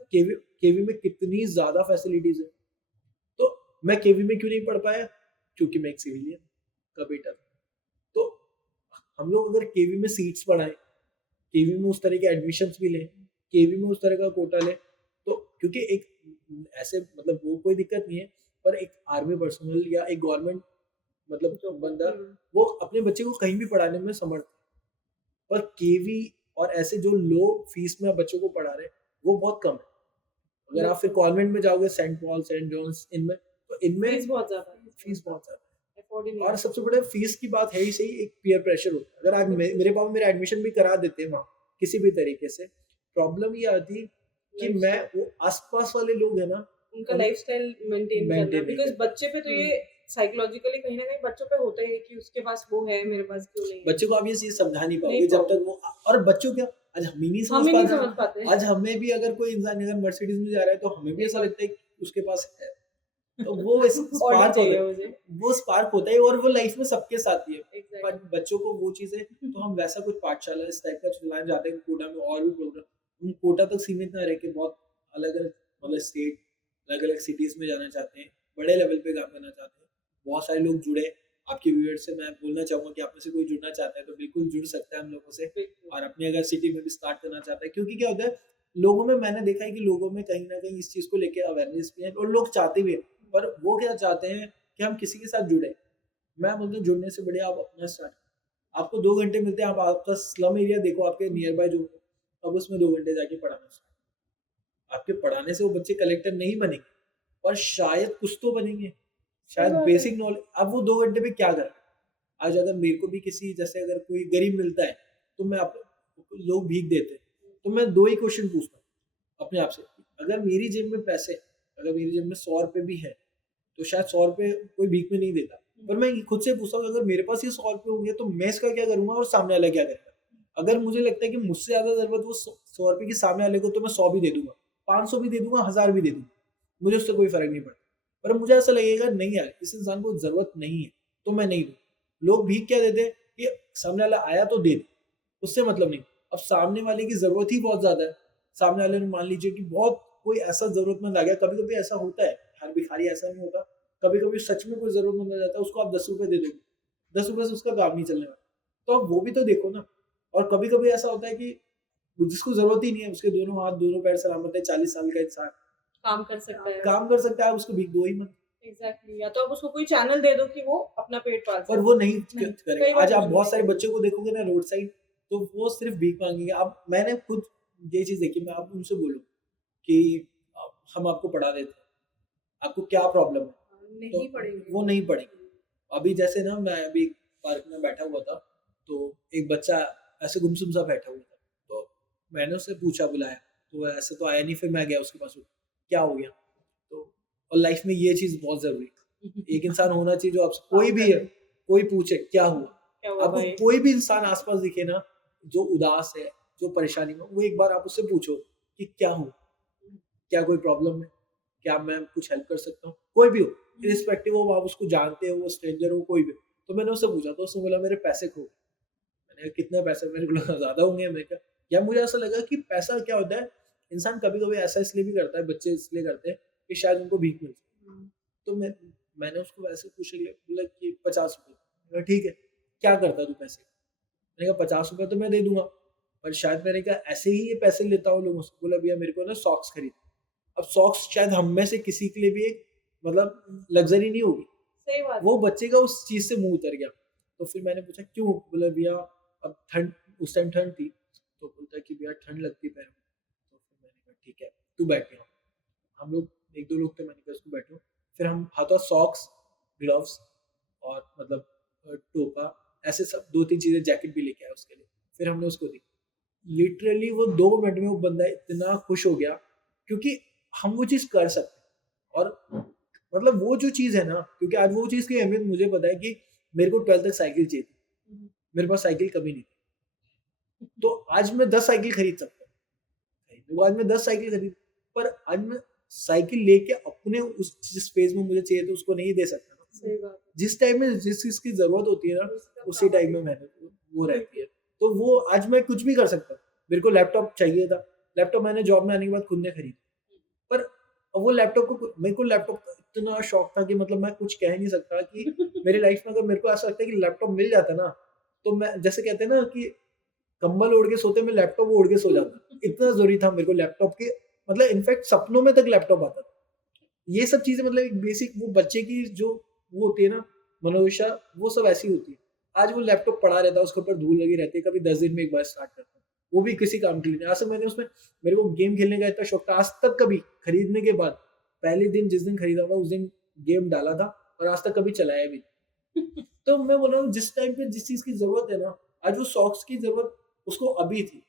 केवी में कितनी ज्यादा फैसिलिटीज है। तो मैं केवी में क्यों नहीं पढ़ पाया? क्योंकि मैं एक सिविलियन का बेटा था। तो हम लोग अगर केवी में सीट्स बढ़ाएं, केवी में उस तरह के एडमिशंस भी लें, केवी में उस तरह का कोटा लें, तो क्योंकि एक ऐसे मतलब वो कोई दिक्कत नहीं है, पर एक आर्मी पर्सनल या एक गवर्नमेंट मतलब जो बंदा, वो अपने बच्चे को कहीं भी पढ़ाने में समर्थ है। पर केवी और ऐसे जो लो फीस में बच्चों को पढ़ा रहे हैं वो बहुत कम है। अगर आप फिर कॉन्वेंट में जाओगे, सेंट पॉल, सेंट जॉन्स, इनमें तो इनमें फीस बहुत ज्यादा है। और सबसे बड़े फीस की बात है ही सही, एक पीयर प्रेशर होता है। अगर आज मेरे पापा मेरा एडमिशन भी करा देते हैं वहाँ किसी भी तरीके से, प्रॉब्लम ये आती कि मैं वो आसपास वाले लोग हैं ना, उनका लाइफस्टाइल मेंटेन करना, बिकॉज़ बच्चे पे तो ये साइकोलॉजिकली कहीं ना कहीं बच्चों पे होता है कि उसके पास वो है, मेरे पास क्यों नहीं है। बच्चों को आप ये चीज समझा नहीं पाओगे नहीं जब पाओगे। तक वो, और बच्चों क्या, आज हम ही नहीं हम समझ ही नहीं पाते। समझ पाते। आज हमें भी अगर कोई इंसान अगर मर्सिडीज में जा रहा है तो हमें भी ऐसा लगता है कि उसके पास है, तो वो ऑडी स्पार्क होता चाहिए है, मुझे। वो स्पार्क होता है और वो लाइफ में सबके साथ ही है। एग्जैक्टली। पर बच्चों को वो चीजें, तो हम वैसा कुछ पाठशाला इस टाइप का चलाना चाहते हैं कोटा में, और भी प्रोग्राम उन कोटा तक सीमित ना रह के बहुत अलग अलग मतलब स्टेट, अलग अलग सिटीज में जाना चाहते हैं, बड़े लेवल पे काम करना चाहते हैं। बहुत सारे लोग जुड़े, आपके व्यूअर्स से मैं बोलना चाहूंगा कि आप में से कोई जुड़ना चाहता है तो बिल्कुल जुड़ सकता है हम लोगों से, बिल्कुल। और अपने अगर सिटी में भी स्टार्ट करना चाहता है, क्योंकि क्या होता है लोगों में, मैंने देखा है कि लोगों में कहीं ना कहीं इस चीज को लेके अवेयरनेस भी है और लोग चाहते भी हैं, पर वो क्या चाहते हैं कि हम किसी के साथ जुड़े। मैं बोलता हूँ जुड़ने से बढ़िया आप अपना स्टार्ट, आपको 2 घंटे मिलते हैं, आप आपका स्लम एरिया देखो आपके नियर बाय जो हो, अब उसमें 2 घंटे जाके पढ़ाना स्टार्ट। आपके पढ़ाने से वो बच्चे कलेक्टर नहीं बनेंगे, पर शायद कुछ तो बनेंगे, शायद बात है। Basic knowledge. अब वो 2 घंटे में क्या करें? आज अगर मेरे को भी किसी जैसे अगर कोई गरीब मिलता है तो मैं लोग भीख देते हैं, तो मैं 2 ही क्वेश्चन पूछता हूँ अपने आप से, अगर मेरी जेब में पैसे, अगर मेरी जेब में 100 रुपए भी है तो शायद 100 रुपए कोई भीख में नहीं देता, पर मैं खुद से पूछता हूँ अगर मेरे पास ये 100 रुपए होंगे तो मैं इसका क्या करूंगा और सामने वाला क्या करेगा। अगर मुझे लगता है कि मुझसे ज्यादा जरूरत वो 100 रुपए की सामने वाले को, तो मैं 100 भी दे दूंगा, 500 भी दे दूंगा, 1000 भी दे दूंगा, मुझे उससे कोई फर्क नहीं पड़ता। पर मुझे ऐसा लगेगा नहीं यार इस इंसान को जरूरत नहीं है तो मैं नहीं दूँ। लोग भीख क्या देते हैं कि सामने वाला आया तो दे दे, उससे मतलब नहीं। अब सामने वाले की जरूरत ही बहुत ज्यादा है, सामने वाले ने मान लीजिए कि बहुत कोई ऐसा जरूरतमंद आ गया, कभी कभी ऐसा होता है, हर भिखारी ऐसा नहीं होता, कभी कभी सच में कोई जरूरतमंद आ जाता है, उसको आप 10 रुपए दे दोगे, 10 रुपए से उसका काम नहीं चलने वाला, तो आप वो भी तो देखो ना। और कभी कभी ऐसा होता है कि जिसको जरूरत ही नहीं है, उसके दोनों हाथ दोनों पैर सलामत है, 40 साल का इंसान काम कर सकता है। काम कर सकता है, उसको भीख दो ही मत। एग्जैक्टली। या तो आप उसको कोई चैनल दे दो कि वो अपना पेट पाल पर सके। वो नहीं नहीं, कई करेगा। बार आज आप नहीं बहुत सारे करेगा। बच्चों को देखोगे ना रोड साइड, तो वो सिर्फ भीख मांगेंगे। अब मैंने खुद ये चीज देखी, मैं आप उनसे बोलूं कि हम आपको पढ़ा देते हैं, आपको क्या प्रॉब्लम है, नहीं तो पढ़ेंगे। वो नहीं पढ़ेंगे। अभी जैसे ना मैं अभी पार्क में बैठा हुआ था, तो एक बच्चा ऐसे गुमसुम सा बैठा हुआ था, तो मैंने उससे पूछा, बुलाया, तो वो ऐसे तो आया नहीं, फिर मैं गया उसके पास, क्या हो गया, तो और लाइफ में ये चीज बहुत जरूरी है, एक इंसान होना चाहिए जो आपसे कोई भी है, कोई पूछे क्या हुआ, क्या हुआ आपको भाई? कोई भी इंसान आसपास दिखे ना जो उदास है, जो परेशानी में, वो एक बार आप उससे पूछो कि क्या हुआ, क्या कोई प्रॉब्लम है, क्या मैं कुछ हेल्प कर सकता हूँ, कोई भी हो, इरिस्पेक्टिव हो, आप उसको जानते हो, वो स्ट्रेंजर हो, कोई भी। तो मैंने उससे पूछा, तो उसने बोला मेरे पैसे खो गए। मैंने कहा कितने पैसे, मेरे को लगा ज्यादा होंगे, मैंने कहा, या मुझे ऐसा लगा कि पैसा क्या होता है, इंसान कभी कभी ऐसा इसलिए भी करता है, बच्चे इसलिए करते हैं कि शायद उनको भीख मिल जाए। तो मैंने उसको वैसे पूछ लिया, बोला कि 50 रुपये। ठीक है, क्या करता तू पैसे? मैंने कहा 50 रुपये तो मैं दे दूंगा, पर शायद मैंने कहा ऐसे ही ये पैसे लेता हूँ लोगों से। बोला भैया मेरे को ना सॉक्स खरीद। अब सॉक्स शायद हम में से किसी के लिए भी एक मतलब लग्जरी नहीं होगी, सही बात। वो बच्चे का उस चीज से मुंह उतर गया। तो फिर मैंने पूछा क्यों? बोला भैया अब ठंड, उस टाइम ठंड थी, तो बोलता है कि भैया ठंड लगती है पैर में। तो फिर मैंने कहा ठीक है तू बैठ यहाँ, हम लोग एक दो लोग थे, मैंने कहा उसको बैठो। फिर हम हाथों सॉक्स, ग्लव्स और मतलब टोपा, ऐसे सब 2-3 चीजें, जैकेट भी लेके आया उसके लिए, फिर हमने उसको दी। लिटरली वो 2 मिनट में वो बंदा इतना खुश हो गया, क्योंकि हम वो चीज कर सकते हैं। और मतलब वो जो चीज है ना, क्योंकि आज वो चीज की अहमियत मुझे पता है कि मेरे को 12 तक साइकिल चाहिए थी, मेरे पास साइकिल कभी नहीं थी, तो आज मैं 10 साइकिल खरीद सकता हूँ, तो आज मैं 10 साइकिल खरीद, पर आज मैं साइकिल लेके अपने उस जिस स्पेस में मुझे चाहिए तो उसको नहीं दे सकता ना। सही बात। जिस टाइम में जिस चीज की जरूरत होती है ना, उसी टाइम में मेहनत वो रहती है। तो वो आज मैं कुछ भी कर सकता हूँ। मेरे को लैपटॉप चाहिए था, लैपटॉप मैंने जॉब में आने के बाद खुद ने खरीदा, पर वो लैपटॉप को, मेरे को लैपटॉप का इतना शौक था कि मतलब मैं कुछ कह नहीं सकता कि मेरी लाइफ में अगर मेरे को ऐसा लगता है कि लैपटॉप मिल जाता ना, तो मैं जैसे कहते हैं ना कि कंबल ओढ़ के सोते, मैं लैपटॉप ओढ़ के सो जाता, इतना जरूरी था मेरे को लैपटॉप के। मतलब इनफैक्ट सपनों में तक लैपटॉप आता था। ये सब चीजें मतलब एक बेसिक वो बच्चे की जो वो होती है ना मनोदशा, वो सब ऐसी होती है। आज वो लैपटॉप पड़ा रहता है, उसके ऊपर धूल लगी रहती है, कभी 10 दिन में एक बार स्टार्ट करता हूँ, वो भी किसी काम के लिए नहीं। आज मैंने उसमें, मेरे को गेम खेलने का इतना शौक था, आज तक कभी खरीदने के बाद पहले दिन जिस दिन खरीदा था उस दिन गेम डाला था, और आज तक कभी चलाया भी नहीं। तो मैं बोल रहा हूँ जिस टाइम पे जिस चीज की जरूरत है ना, आज वो सॉक्स की जरूरत उसको अभी थी,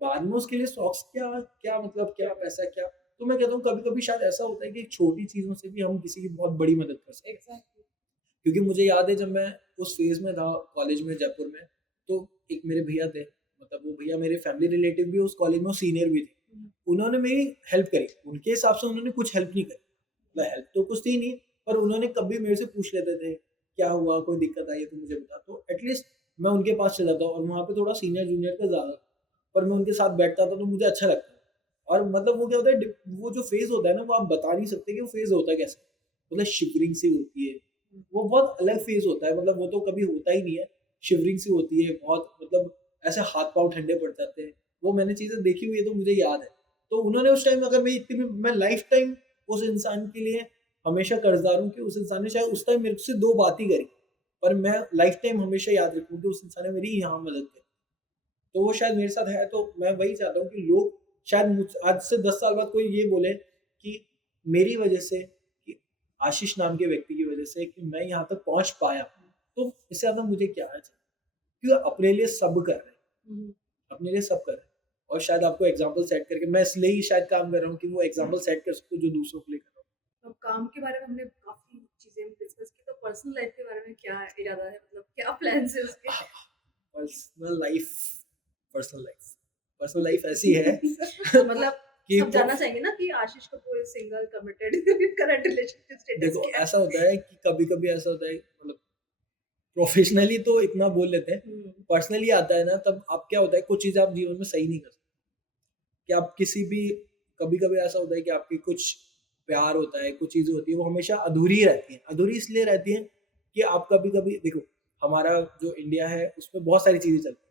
बाद में उसके लिए सॉक्स क्या क्या मतलब क्या पैसा क्या। तो मैं कहता हूँ कभी कभी शायद ऐसा होता है कि छोटी चीजों से भी हम किसी की बहुत बड़ी मदद कर सकते हैं। एग्जैक्टली। क्योंकि मुझे याद है जब मैं उस फेज़ में था कॉलेज में जयपुर में, तो एक मेरे भैया थे, मतलब वो भैया मेरे फैमिली रिलेटिव भी उस कॉलेज में, वो सीनियर भी थे। उन्होंने मेरी हेल्प करी, उनके हिसाब से उन्होंने कुछ हेल्प नहीं करी, मतलब हेल्प तो कुछ थी नहीं, पर उन्होंने कभी मेरे से पूछ लेते थे, क्या हुआ, कोई दिक्कत आई है तो मुझे बता। तो एटलीस्ट मैं उनके पास चला जाता और वहाँ पे थोड़ा सीनियर जूनियर का ज़्यादा, पर मैं उनके साथ बैठता था तो मुझे अच्छा लगता था। और मतलब वो क्या होता है, वो जो फेज़ होता है ना, वो आप बता नहीं सकते कि वो फेज़ होता कैसे, मतलब शिवरिंग सी होती है, वो बहुत अलग फेज़ होता है, मतलब वो तो कभी होता ही नहीं है, शिवरिंग सी होती है बहुत, मतलब ऐसे हाथ-पाँव ठंडे पड़ जाते हैं, वो मैंने चीज़ें देखी हुई है तो मुझे याद है। तो उन्होंने उस टाइम, अगर मैं इतनी भी, मैं लाइफ़ टाइम उस इंसान के लिए हमेशा कर्ज़दार हूँ कि उस इंसान ने शायद उस टाइम मेरे से 2 बात ही करी, पर मैं लाइफ़ टाइम हमेशा याद रखूँ कि उस इंसान ने मेरी यहाँ मदद करी। तो वो शायद मेरे साथ है, तो मैं वही चाहता हूँ कि लोग शायद मुझ आज से 10 साल बाद कोई ये बोले कि मेरी वज़ह से, कि आशीष नाम के व्यक्ति की वज़ह से कि मैं यहाँ तक पहुँच पाया, तो इससे ज़्यादा मुझे क्या चाहिए? क्योंकि अपने लिए सब कर रहे हैं, अपने लिए सब कर रहे हैं, और शायद आपको एग्ज़ाम्पल सेट करके मैं इसलिए ही शायद काम कर रहा हूँ कि वो एग्ज़ाम्पल सेट कर सकूँ जो दूसरों के लिए कर रहा हूँ। तो काम के बारे में हमने काफ़ी चीज़ें डिस्कस की, तो पर्सनल लाइफ़ के बारे में क्या इरादा है? मतलब क्या प्लान्स है उसके? पर्सनल लाइफ़ पर्सनल लाइफ़ ऐसी है मतलब कि सब जानना चाहेंगे ना कि Ashish Kapoor is single, committed, current relationship status देखो क्या है? ऐसा होता है कि कभी-कभी ऐसा होता है, मतलब प्रोफ़ेशनली तो इतना बोल लेते हैं, हुँ, पर्सनली आता है ना, तब आप क्या होता है, कुछ चीज़ें आप जीवन में सही नहीं कर सकते। कि आप किसी भी, कभी-कभी ऐसा होता है कि आपकी कुछ प्यार होता है, कुछ चीज़ें होती हैं, वो हमेशा अधूरी रहती हैं। अधूरी इसलिए रहती हैं कि आप कभी-कभी देखो, हमारा जो इंडिया है उसमें बहुत सारी चीज़ें चलती हैं।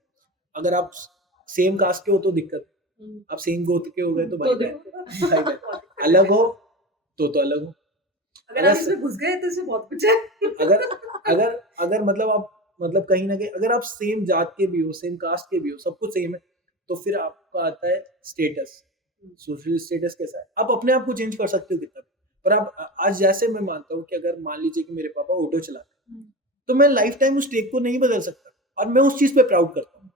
अगर आप सेम कास्ट के हो तो दिक्कत, हुँ। आप सेम गोत्र के हो गए तो तो भाई-बहन, देखो भाई-बहन, बहुत अलग हो तो अलग हो। अगर अगर आप स इसमें घुस गए तो इसमें बहुत कुछ है। अगर अगर अगर मतलब आप, मतलब कहीं न कहीं अगर आप सेम जात के भी हो, सेम कास्ट के भी हो, सब कुछ सेम है, तो फिर आपका आता है स्टेटस। सोशल स्टेटस कैसा है? आप अपने आप को चेंज कर सकते हो कितना भी। पर आप आज जैसे मैं मानता हूँ कि अगर मान लीजिए कि मेरे पापा ऑटो चलाते हैं, हुँ, तो मैं लाइफ टाइम उस टेक को नहीं बदल सकता, और मैं उस चीज़ पे प्राउड करता हूँ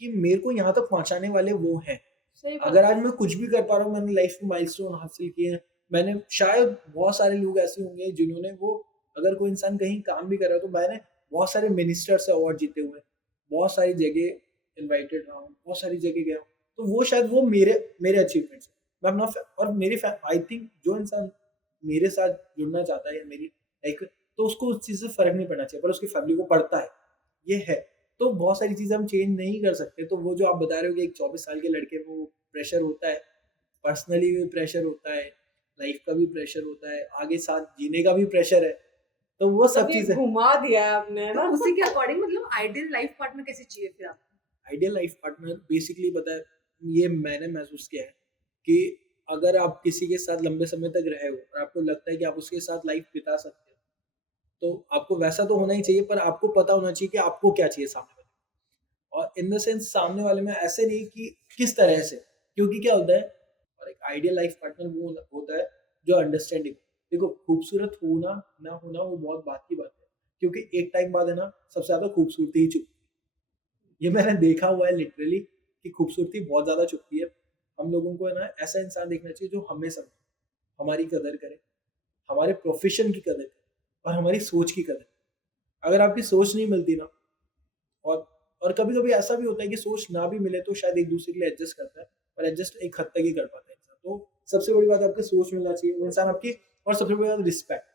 कि मेरे को यहाँ तक पहुँचाने वाले वो हैं। सही बात अगर है। आज मैं कुछ भी कर पा रहा हूँ, मैंने लाइफ में माइलस्टोन हासिल किए हैं, मैंने शायद, बहुत सारे लोग ऐसे होंगे जिन्होंने वो, अगर कोई इंसान कहीं काम भी कर रहा है तो मैंने बहुत सारे मिनिस्टर से अवार्ड जीते हुए हैं, बहुत सारी जगह इनवाइटेड रहा हूँ, बहुत सारी जगह गया हूँ, तो वो शायद वो मेरे मेरे अचीवमेंट्स हैं। मैं अपना और मेरी आई थिंक जो इंसान मेरे साथ जुड़ना चाहता है या मेरी लाइक, तो उसको उस चीज़ से फ़र्क नहीं पड़ना चाहिए, पर उसकी फैमिली को पड़ता है, ये है। तो बहुत सारी चीज़ें हम चेंज नहीं कर सकते, तो वो जो आप बता रहे हो कि एक 24 साल के लड़के में वो प्रेशर होता है, पर्सनली भी प्रेशर होता है, लाइफ का भी प्रेशर होता है, आगे साथ जीने का भी प्रेशर है, तो वो सब मतलब ये चीज़ें। घुमा दिया है आपने, है तो ना? उसी के अकॉर्डिंग मतलब आइडियल लाइफ पार्टनर कैसे चाहिए फिर आपको? आइडियल लाइफ पार्टनर बेसिकली पता है, ये मैंने महसूस किया है कि अगर आप किसी के साथ लंबे समय तक रहे हो और आपको लगता है कि आप उसके साथ लाइफ बिता सकते हो, तो आपको वैसा तो होना ही चाहिए, पर आपको पता होना चाहिए कि आपको क्या चाहिए सामने वाले को। और इन द सेंस सामने वाले में ऐसे नहीं कि किस तरह से, क्योंकि क्या होता है, और एक आइडियल लाइफ पार्टनर वो होता है जो अंडरस्टैंडिंग। देखो खूबसूरत होना ना होना वो बहुत बात की बात है, क्योंकि एक टाइम बाद है ना, सबसे ज़्यादा खूबसूरती ही चुभती है। ये मैंने देखा हुआ है लिटरली कि खूबसूरती बहुत ज़्यादा चुभती है। हम लोगों को है ना ऐसा इंसान देखना चाहिए जो हमें समझे, हमारी कदर करे, हमारे प्रोफ़ेशन की कदर करे और हमारी सोच की कदर करे। अगर आपकी सोच नहीं मिलती ना, और कभी-कभी ऐसा भी होता है कि सोच ना भी मिले तो शायद एक-दूसरे के लिए एडजस्ट करता है, पर एडजस्ट एक हद तक ही कर पाता है इंसान। तो सबसे बड़ी बात है आपकी सोच मिलना चाहिए, वो इंसान आपकी, और सबसे बड़ी बात रिस्पेक्ट।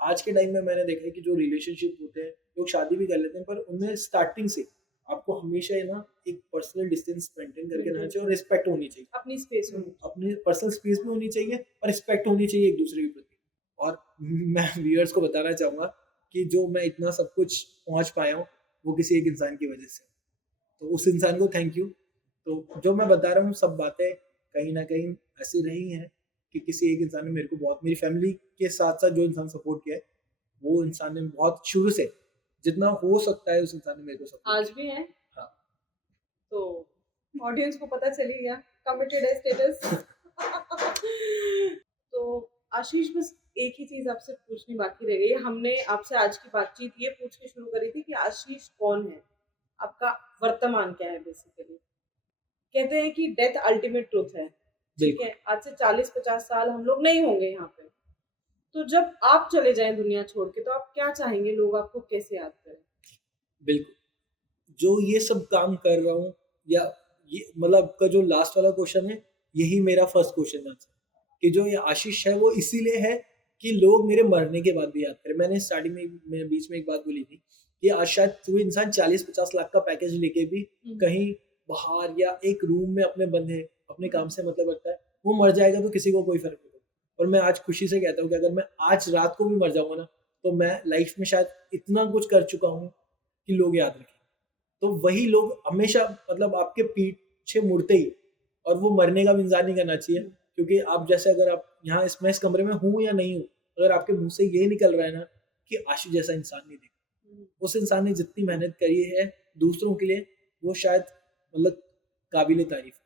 आज के टाइम में मैंने देखा है कि जो रिलेशनशिप होते हैं, लोग शादी भी कर लेते हैं, पर उनमें स्टार्टिंग से आपको हमेशा है ना एक पर्सनल डिस्टेंस मेंटेन करके रहना मेंटेन चाहिए और रिस्पेक्ट होनी चाहिए। अपनी स्पेस होनी चाहिए। अपनी पर्सनल स्पेस भी होनी चाहिए और रिस्पेक्ट होनी चाहिए एक-दूसरे के प्रति। और मैं व्यूअर्स को बताना चाहूँगा कि जो मैं इतना सब कुछ पहुँच पाया हूँ, वो किसी एक इंसान की वजह से। तो उस इंसान को थैंक यू। तो जो मैं बता रहा हूँ सब बातें कहीं न कहीं ऐसी रही हैं कि किसी एक इंसान ने मेरे को बहुत, मेरी फैमिली के साथ-साथ जो इंसान सपोर्ट किया है, वो इंसान ने बहुत शुरू से जितना हो सकता है उस इंसान ने मेरे को सपोर्ट आज किया। भी हैं, हाँ। तो ऑडियंस को पता चल ही गया, कमिटेड है स्टेटस। तो आशीष, बस एक ही चीज़ आपसे पूछनी बाकी रह गई। हमने आपसे आज की बातचीत ये पूछ के शुरू करी थी कि आशीष कौन है? आपका वर्तमान क्या है बेसिकली? कहते हैं कि डेथ अल्टीमेट ट्रुथ है, ठीक बिल्कुल। है? आज से 40-50 साल हम लोग नहीं होंगे यहाँ पे। तो जब आप चले जाएं दुनिया छोड़ के, तो आप क्या चाहेंगे लोग आपको कैसे याद करें? बिल्कुल, जो ये सब काम कर रहा हूँ, या ये मतलब आपका जो लास्ट वाला क्वेश्चन है, यही मेरा फर्स्ट क्वेश्चन आंसर कि जो ये आशीष है वो इसीलिए है कि लोग मेरे मरने के बाद भी याद करें। मैंने स्टार्टिंग में बीच में एक बात बोली थी कि आज शायद कोई इंसान 40-50 लाख का पैकेज लेके भी कहीं बाहर या एक रूम में अपने बंद है, अपने काम से मतलब रखता है, वो मर जाएगा तो किसी को कोई फर्क नहीं पड़ता। और मैं आज खुशी से कहता हूँ कि अगर मैं आज रात को भी मर जाऊंगा ना, तो मैं लाइफ में शायद इतना कुछ कर चुका हूँ कि लोग याद रखें। तो वही लोग हमेशा मतलब आपके पीछे मुड़ते ही, और वो मरने का भी इंतजार नहीं करना चाहिए, क्योंकि आप जैसे अगर आप यहाँ इस कमरे में हूँ या नहीं हूँ, अगर आपके मुंह से ये निकल रहा है ना कि आशीष जैसा इंसान नहीं देखा, उस इंसान ने जितनी मेहनत करी है दूसरों के लिए, वो शायद मतलब काबिल तारीफ है।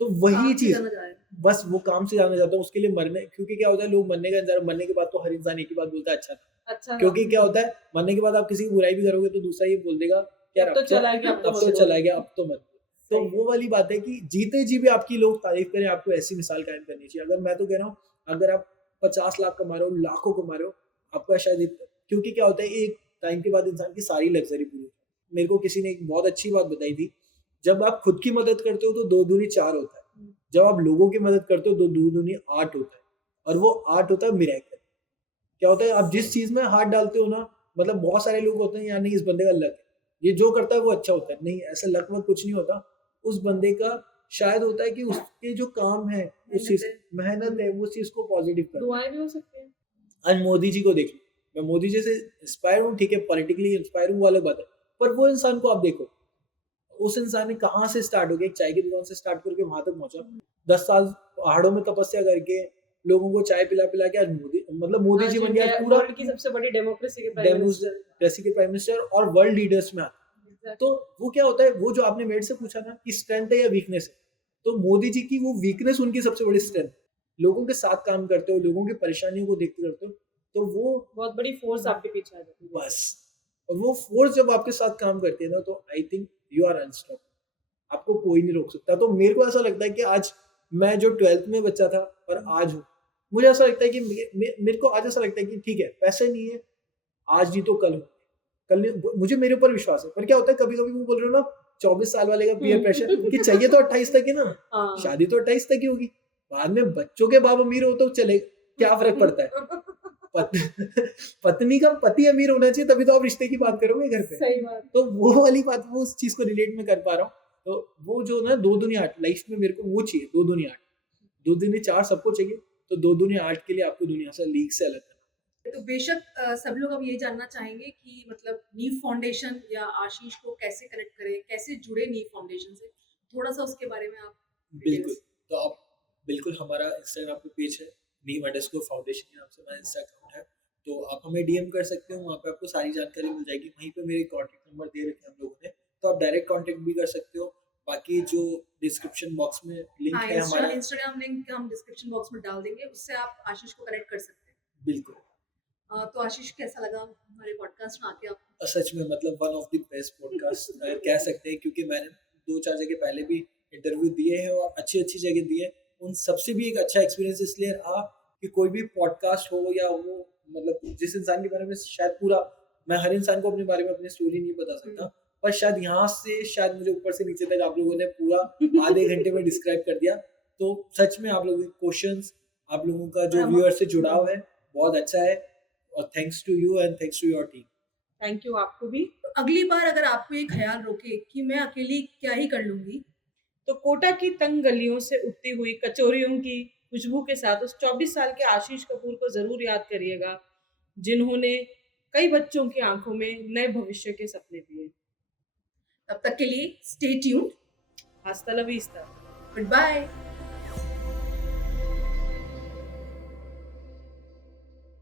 तो वही काम से चीज, जाना जाए। बस वो काम से जाना चाहता हूँ उसके लिए मरने, क्योंकि क्या होता है लोग मरने का इंतजार, मरने के बाद तो हर इंसान एक ही बात बोलता है, अच्छा था। अच्छा, क्योंकि क्या होता है मरने के बाद आप किसी की बुराई भी करोगे तो दूसरा ये बोल देगा यार अब तो अब चला गया, अब तो अब मत तो बोलो। चला गया, अब तो मत। तो सही है। वो वाली बात है कि जीते जी भी आपकी लोग तारीफ करें, आपको ऐसी मिसाल कायम करनी चाहिए। अगर मैं तो कह रहा हूँ, अगर आप 50 लाख कमा रहे हो, लाखों कमा रहे हो, आपका शायद क्योंकि क्या होता है एक टाइम के बाद इंसान की सारी लग्जरी पूरी होती है। मेरे को किसी ने एक बहुत अच्छी बात बताई थी, जब आप खुद की मदद करते हो तो 2 दूनी 4 होता है, जब आप लोगों की मदद करते हो तो 2 दूनी 8 होता है, और वो 8 होता है मिरेकल। क्या होता है आप जिस चीज में हाथ डालते हो ना, मतलब बहुत सारे लोग होते हैं यार नहीं इस बंदे का लक है, ये जो करता है वो अच्छा होता है, नहीं ऐसा लक वक कुछ नहीं होता। उस बंदे का शायद होता है कि उसके जो काम है, उस चीज मेहनत है, वो चीज को पॉजिटिव कर। दुआएं भी हो सकती हैं। आज मोदी जी को देख लो, मैं मोदी जी से इंस्पायर हूँ, ठीक है पॉलिटिकली इंस्पायर हूँ वो अलग बात है, पर वो इंसान को आप देखो, उस इंसान ने कहाँ से स्टार्ट हो गया, एक चाय की दुकान से स्टार्ट करके वहां तक पहुंचा, 10 साल पहाड़ों में तपस्या करके लोगों को चाय पिला पिला के आज मोदी जी बन गया पूरा वर्ल्ड की सबसे बड़ी डेमोक्रेसी के प्राइम मिनिस्टर। डेमोक्रेसी के प्राइम मिनिस्टर और वर्ल्ड लीडर्स में आता। तो वो क्या होता है, वो जो आपने मेरे से पूछा ना कि स्ट्रेंथ है या वीकनेस है, तो मोदी जी की वो वीकनेस उनकी सबसे बड़ी स्ट्रेंथ, लोगों के साथ काम करते हो, लोगों की परेशानियों को देखते करते हो, तो वो बहुत बड़ी फोर्स आपके पीछे आ जाती है। बस, और वो फोर्स जब आपके साथ काम करती है ना, तो I think you are unstoppable, आपको कोई नहीं रोक सकता। तो मेरे को ऐसा लगता है कि आज मैं जो 12th में बच्चा था और आज हूँ, मुझे ऐसा लगता है कि मेरे को आज ऐसा लगता है कि ठीक है पैसे नहीं है आज नहीं तो कल हो, कल नहीं, मुझे मेरे ऊपर विश्वास है। पर क्या होता है कभी कभी वो बोल रहे हो ना 24 साल वाले का पीयर प्रेशर कि चाहिए तो 28 तक ही ना, शादी तो 28 तक ही होगी, बाद में बच्चों के बाप अमीर हो तो चले, क्या फर्क पड़ता है। पत्नी का पति अमीर होना चाहिए तभी तो आप रिश्ते की बात करोगे घर पे। सही बात। तो वो वाली बात, वो उस चीज को रिलेट में कर पा रहा हूँ। तो वो जो ना 2 दूनी 8 लाइफ में मेरे को वो चाहिए, 2 दूनी 8, 2 दूनी 4 सबको चाहिए, तो 2 दूनी 8 के लिए आपको दुनिया से लीग से अलग करना। तो बेशक सब लोग अब ये जानना चाहेंगे कि मतलब नीव फाउंडेशन या आशीष को कैसे कनेक्ट करें, कैसे जुड़े नीव फाउंडेशन से, थोड़ा सा उसके बारे में आप बिल्कुल, तो आप बिल्कुल हमारा इंस्टाग्राम पे पेज है नीव_फाउंडेशन के नाम से हमारा इंस्टा अकाउंट है, तो आप हमें डीएम कर सकते हो, वहाँ पे आपको सारी जानकारी मिल जाएगी। वहीं पे मेरे कॉन्टैक्ट नंबर दे रखे हैं हम लोगों ने, तो आप डायरेक्ट कॉन्टैक्ट भी कर सकते हो। बाकी जो डिस्क्रिप्शन बॉक्स में लिंक है हमारा इंस्टाग्राम लिंक हम डिस्क्रिप्शन बॉक्स में डाल देंगे, उससे आप आशीष को कनेक्ट कर सकते हैं। बिल्कुल। तो आशीष कैसा लगा हमारे पॉडकास्ट में आके आपको? सच में मतलब one of the best podcast कह सकते हैं, क्योंकि मैंने 2-4 जगह पहले भी इंटरव्यू दिए हैं और अच्छी जगह दिए, उन सबसे भी एक अच्छा एक्सपीरियंस इसलिए रहा कि कोई भी पॉडकास्ट हो या वो मतलब जिस इंसान के बारे में शायद पूरा, मैं हर इंसान को अपने बारे में अपनी स्टोरी नहीं बता सकता, पर शायद यहाँ से शायद मुझे ऊपर से नीचे तक आप लोगों ने पूरा आधे घंटे में डिस्क्राइब कर दिया। तो सच में आप लोगों के क्वेश्चंस, आप लोगों का जो व्यूअर से जुड़ाव है बहुत अच्छा है, और thanks to you and thanks to your team. Thank you आपको भी। तो अगली बार अगर आपको ये ख्याल रोके कि मैं अकेली क्या ही कर लूंगी, तो कोटा की तंग गलियों से उठती हुई कचौरियों की खुशबू के साथ उस 24 साल के आशीष कपूर को जरूर याद करिएगा, जिन्होंने कई बच्चों की आंखों में नए भविष्य के सपने दिए। तब तक के लिए स्टे ट्यून्ड, हस्ता ला विस्ता। Good bye.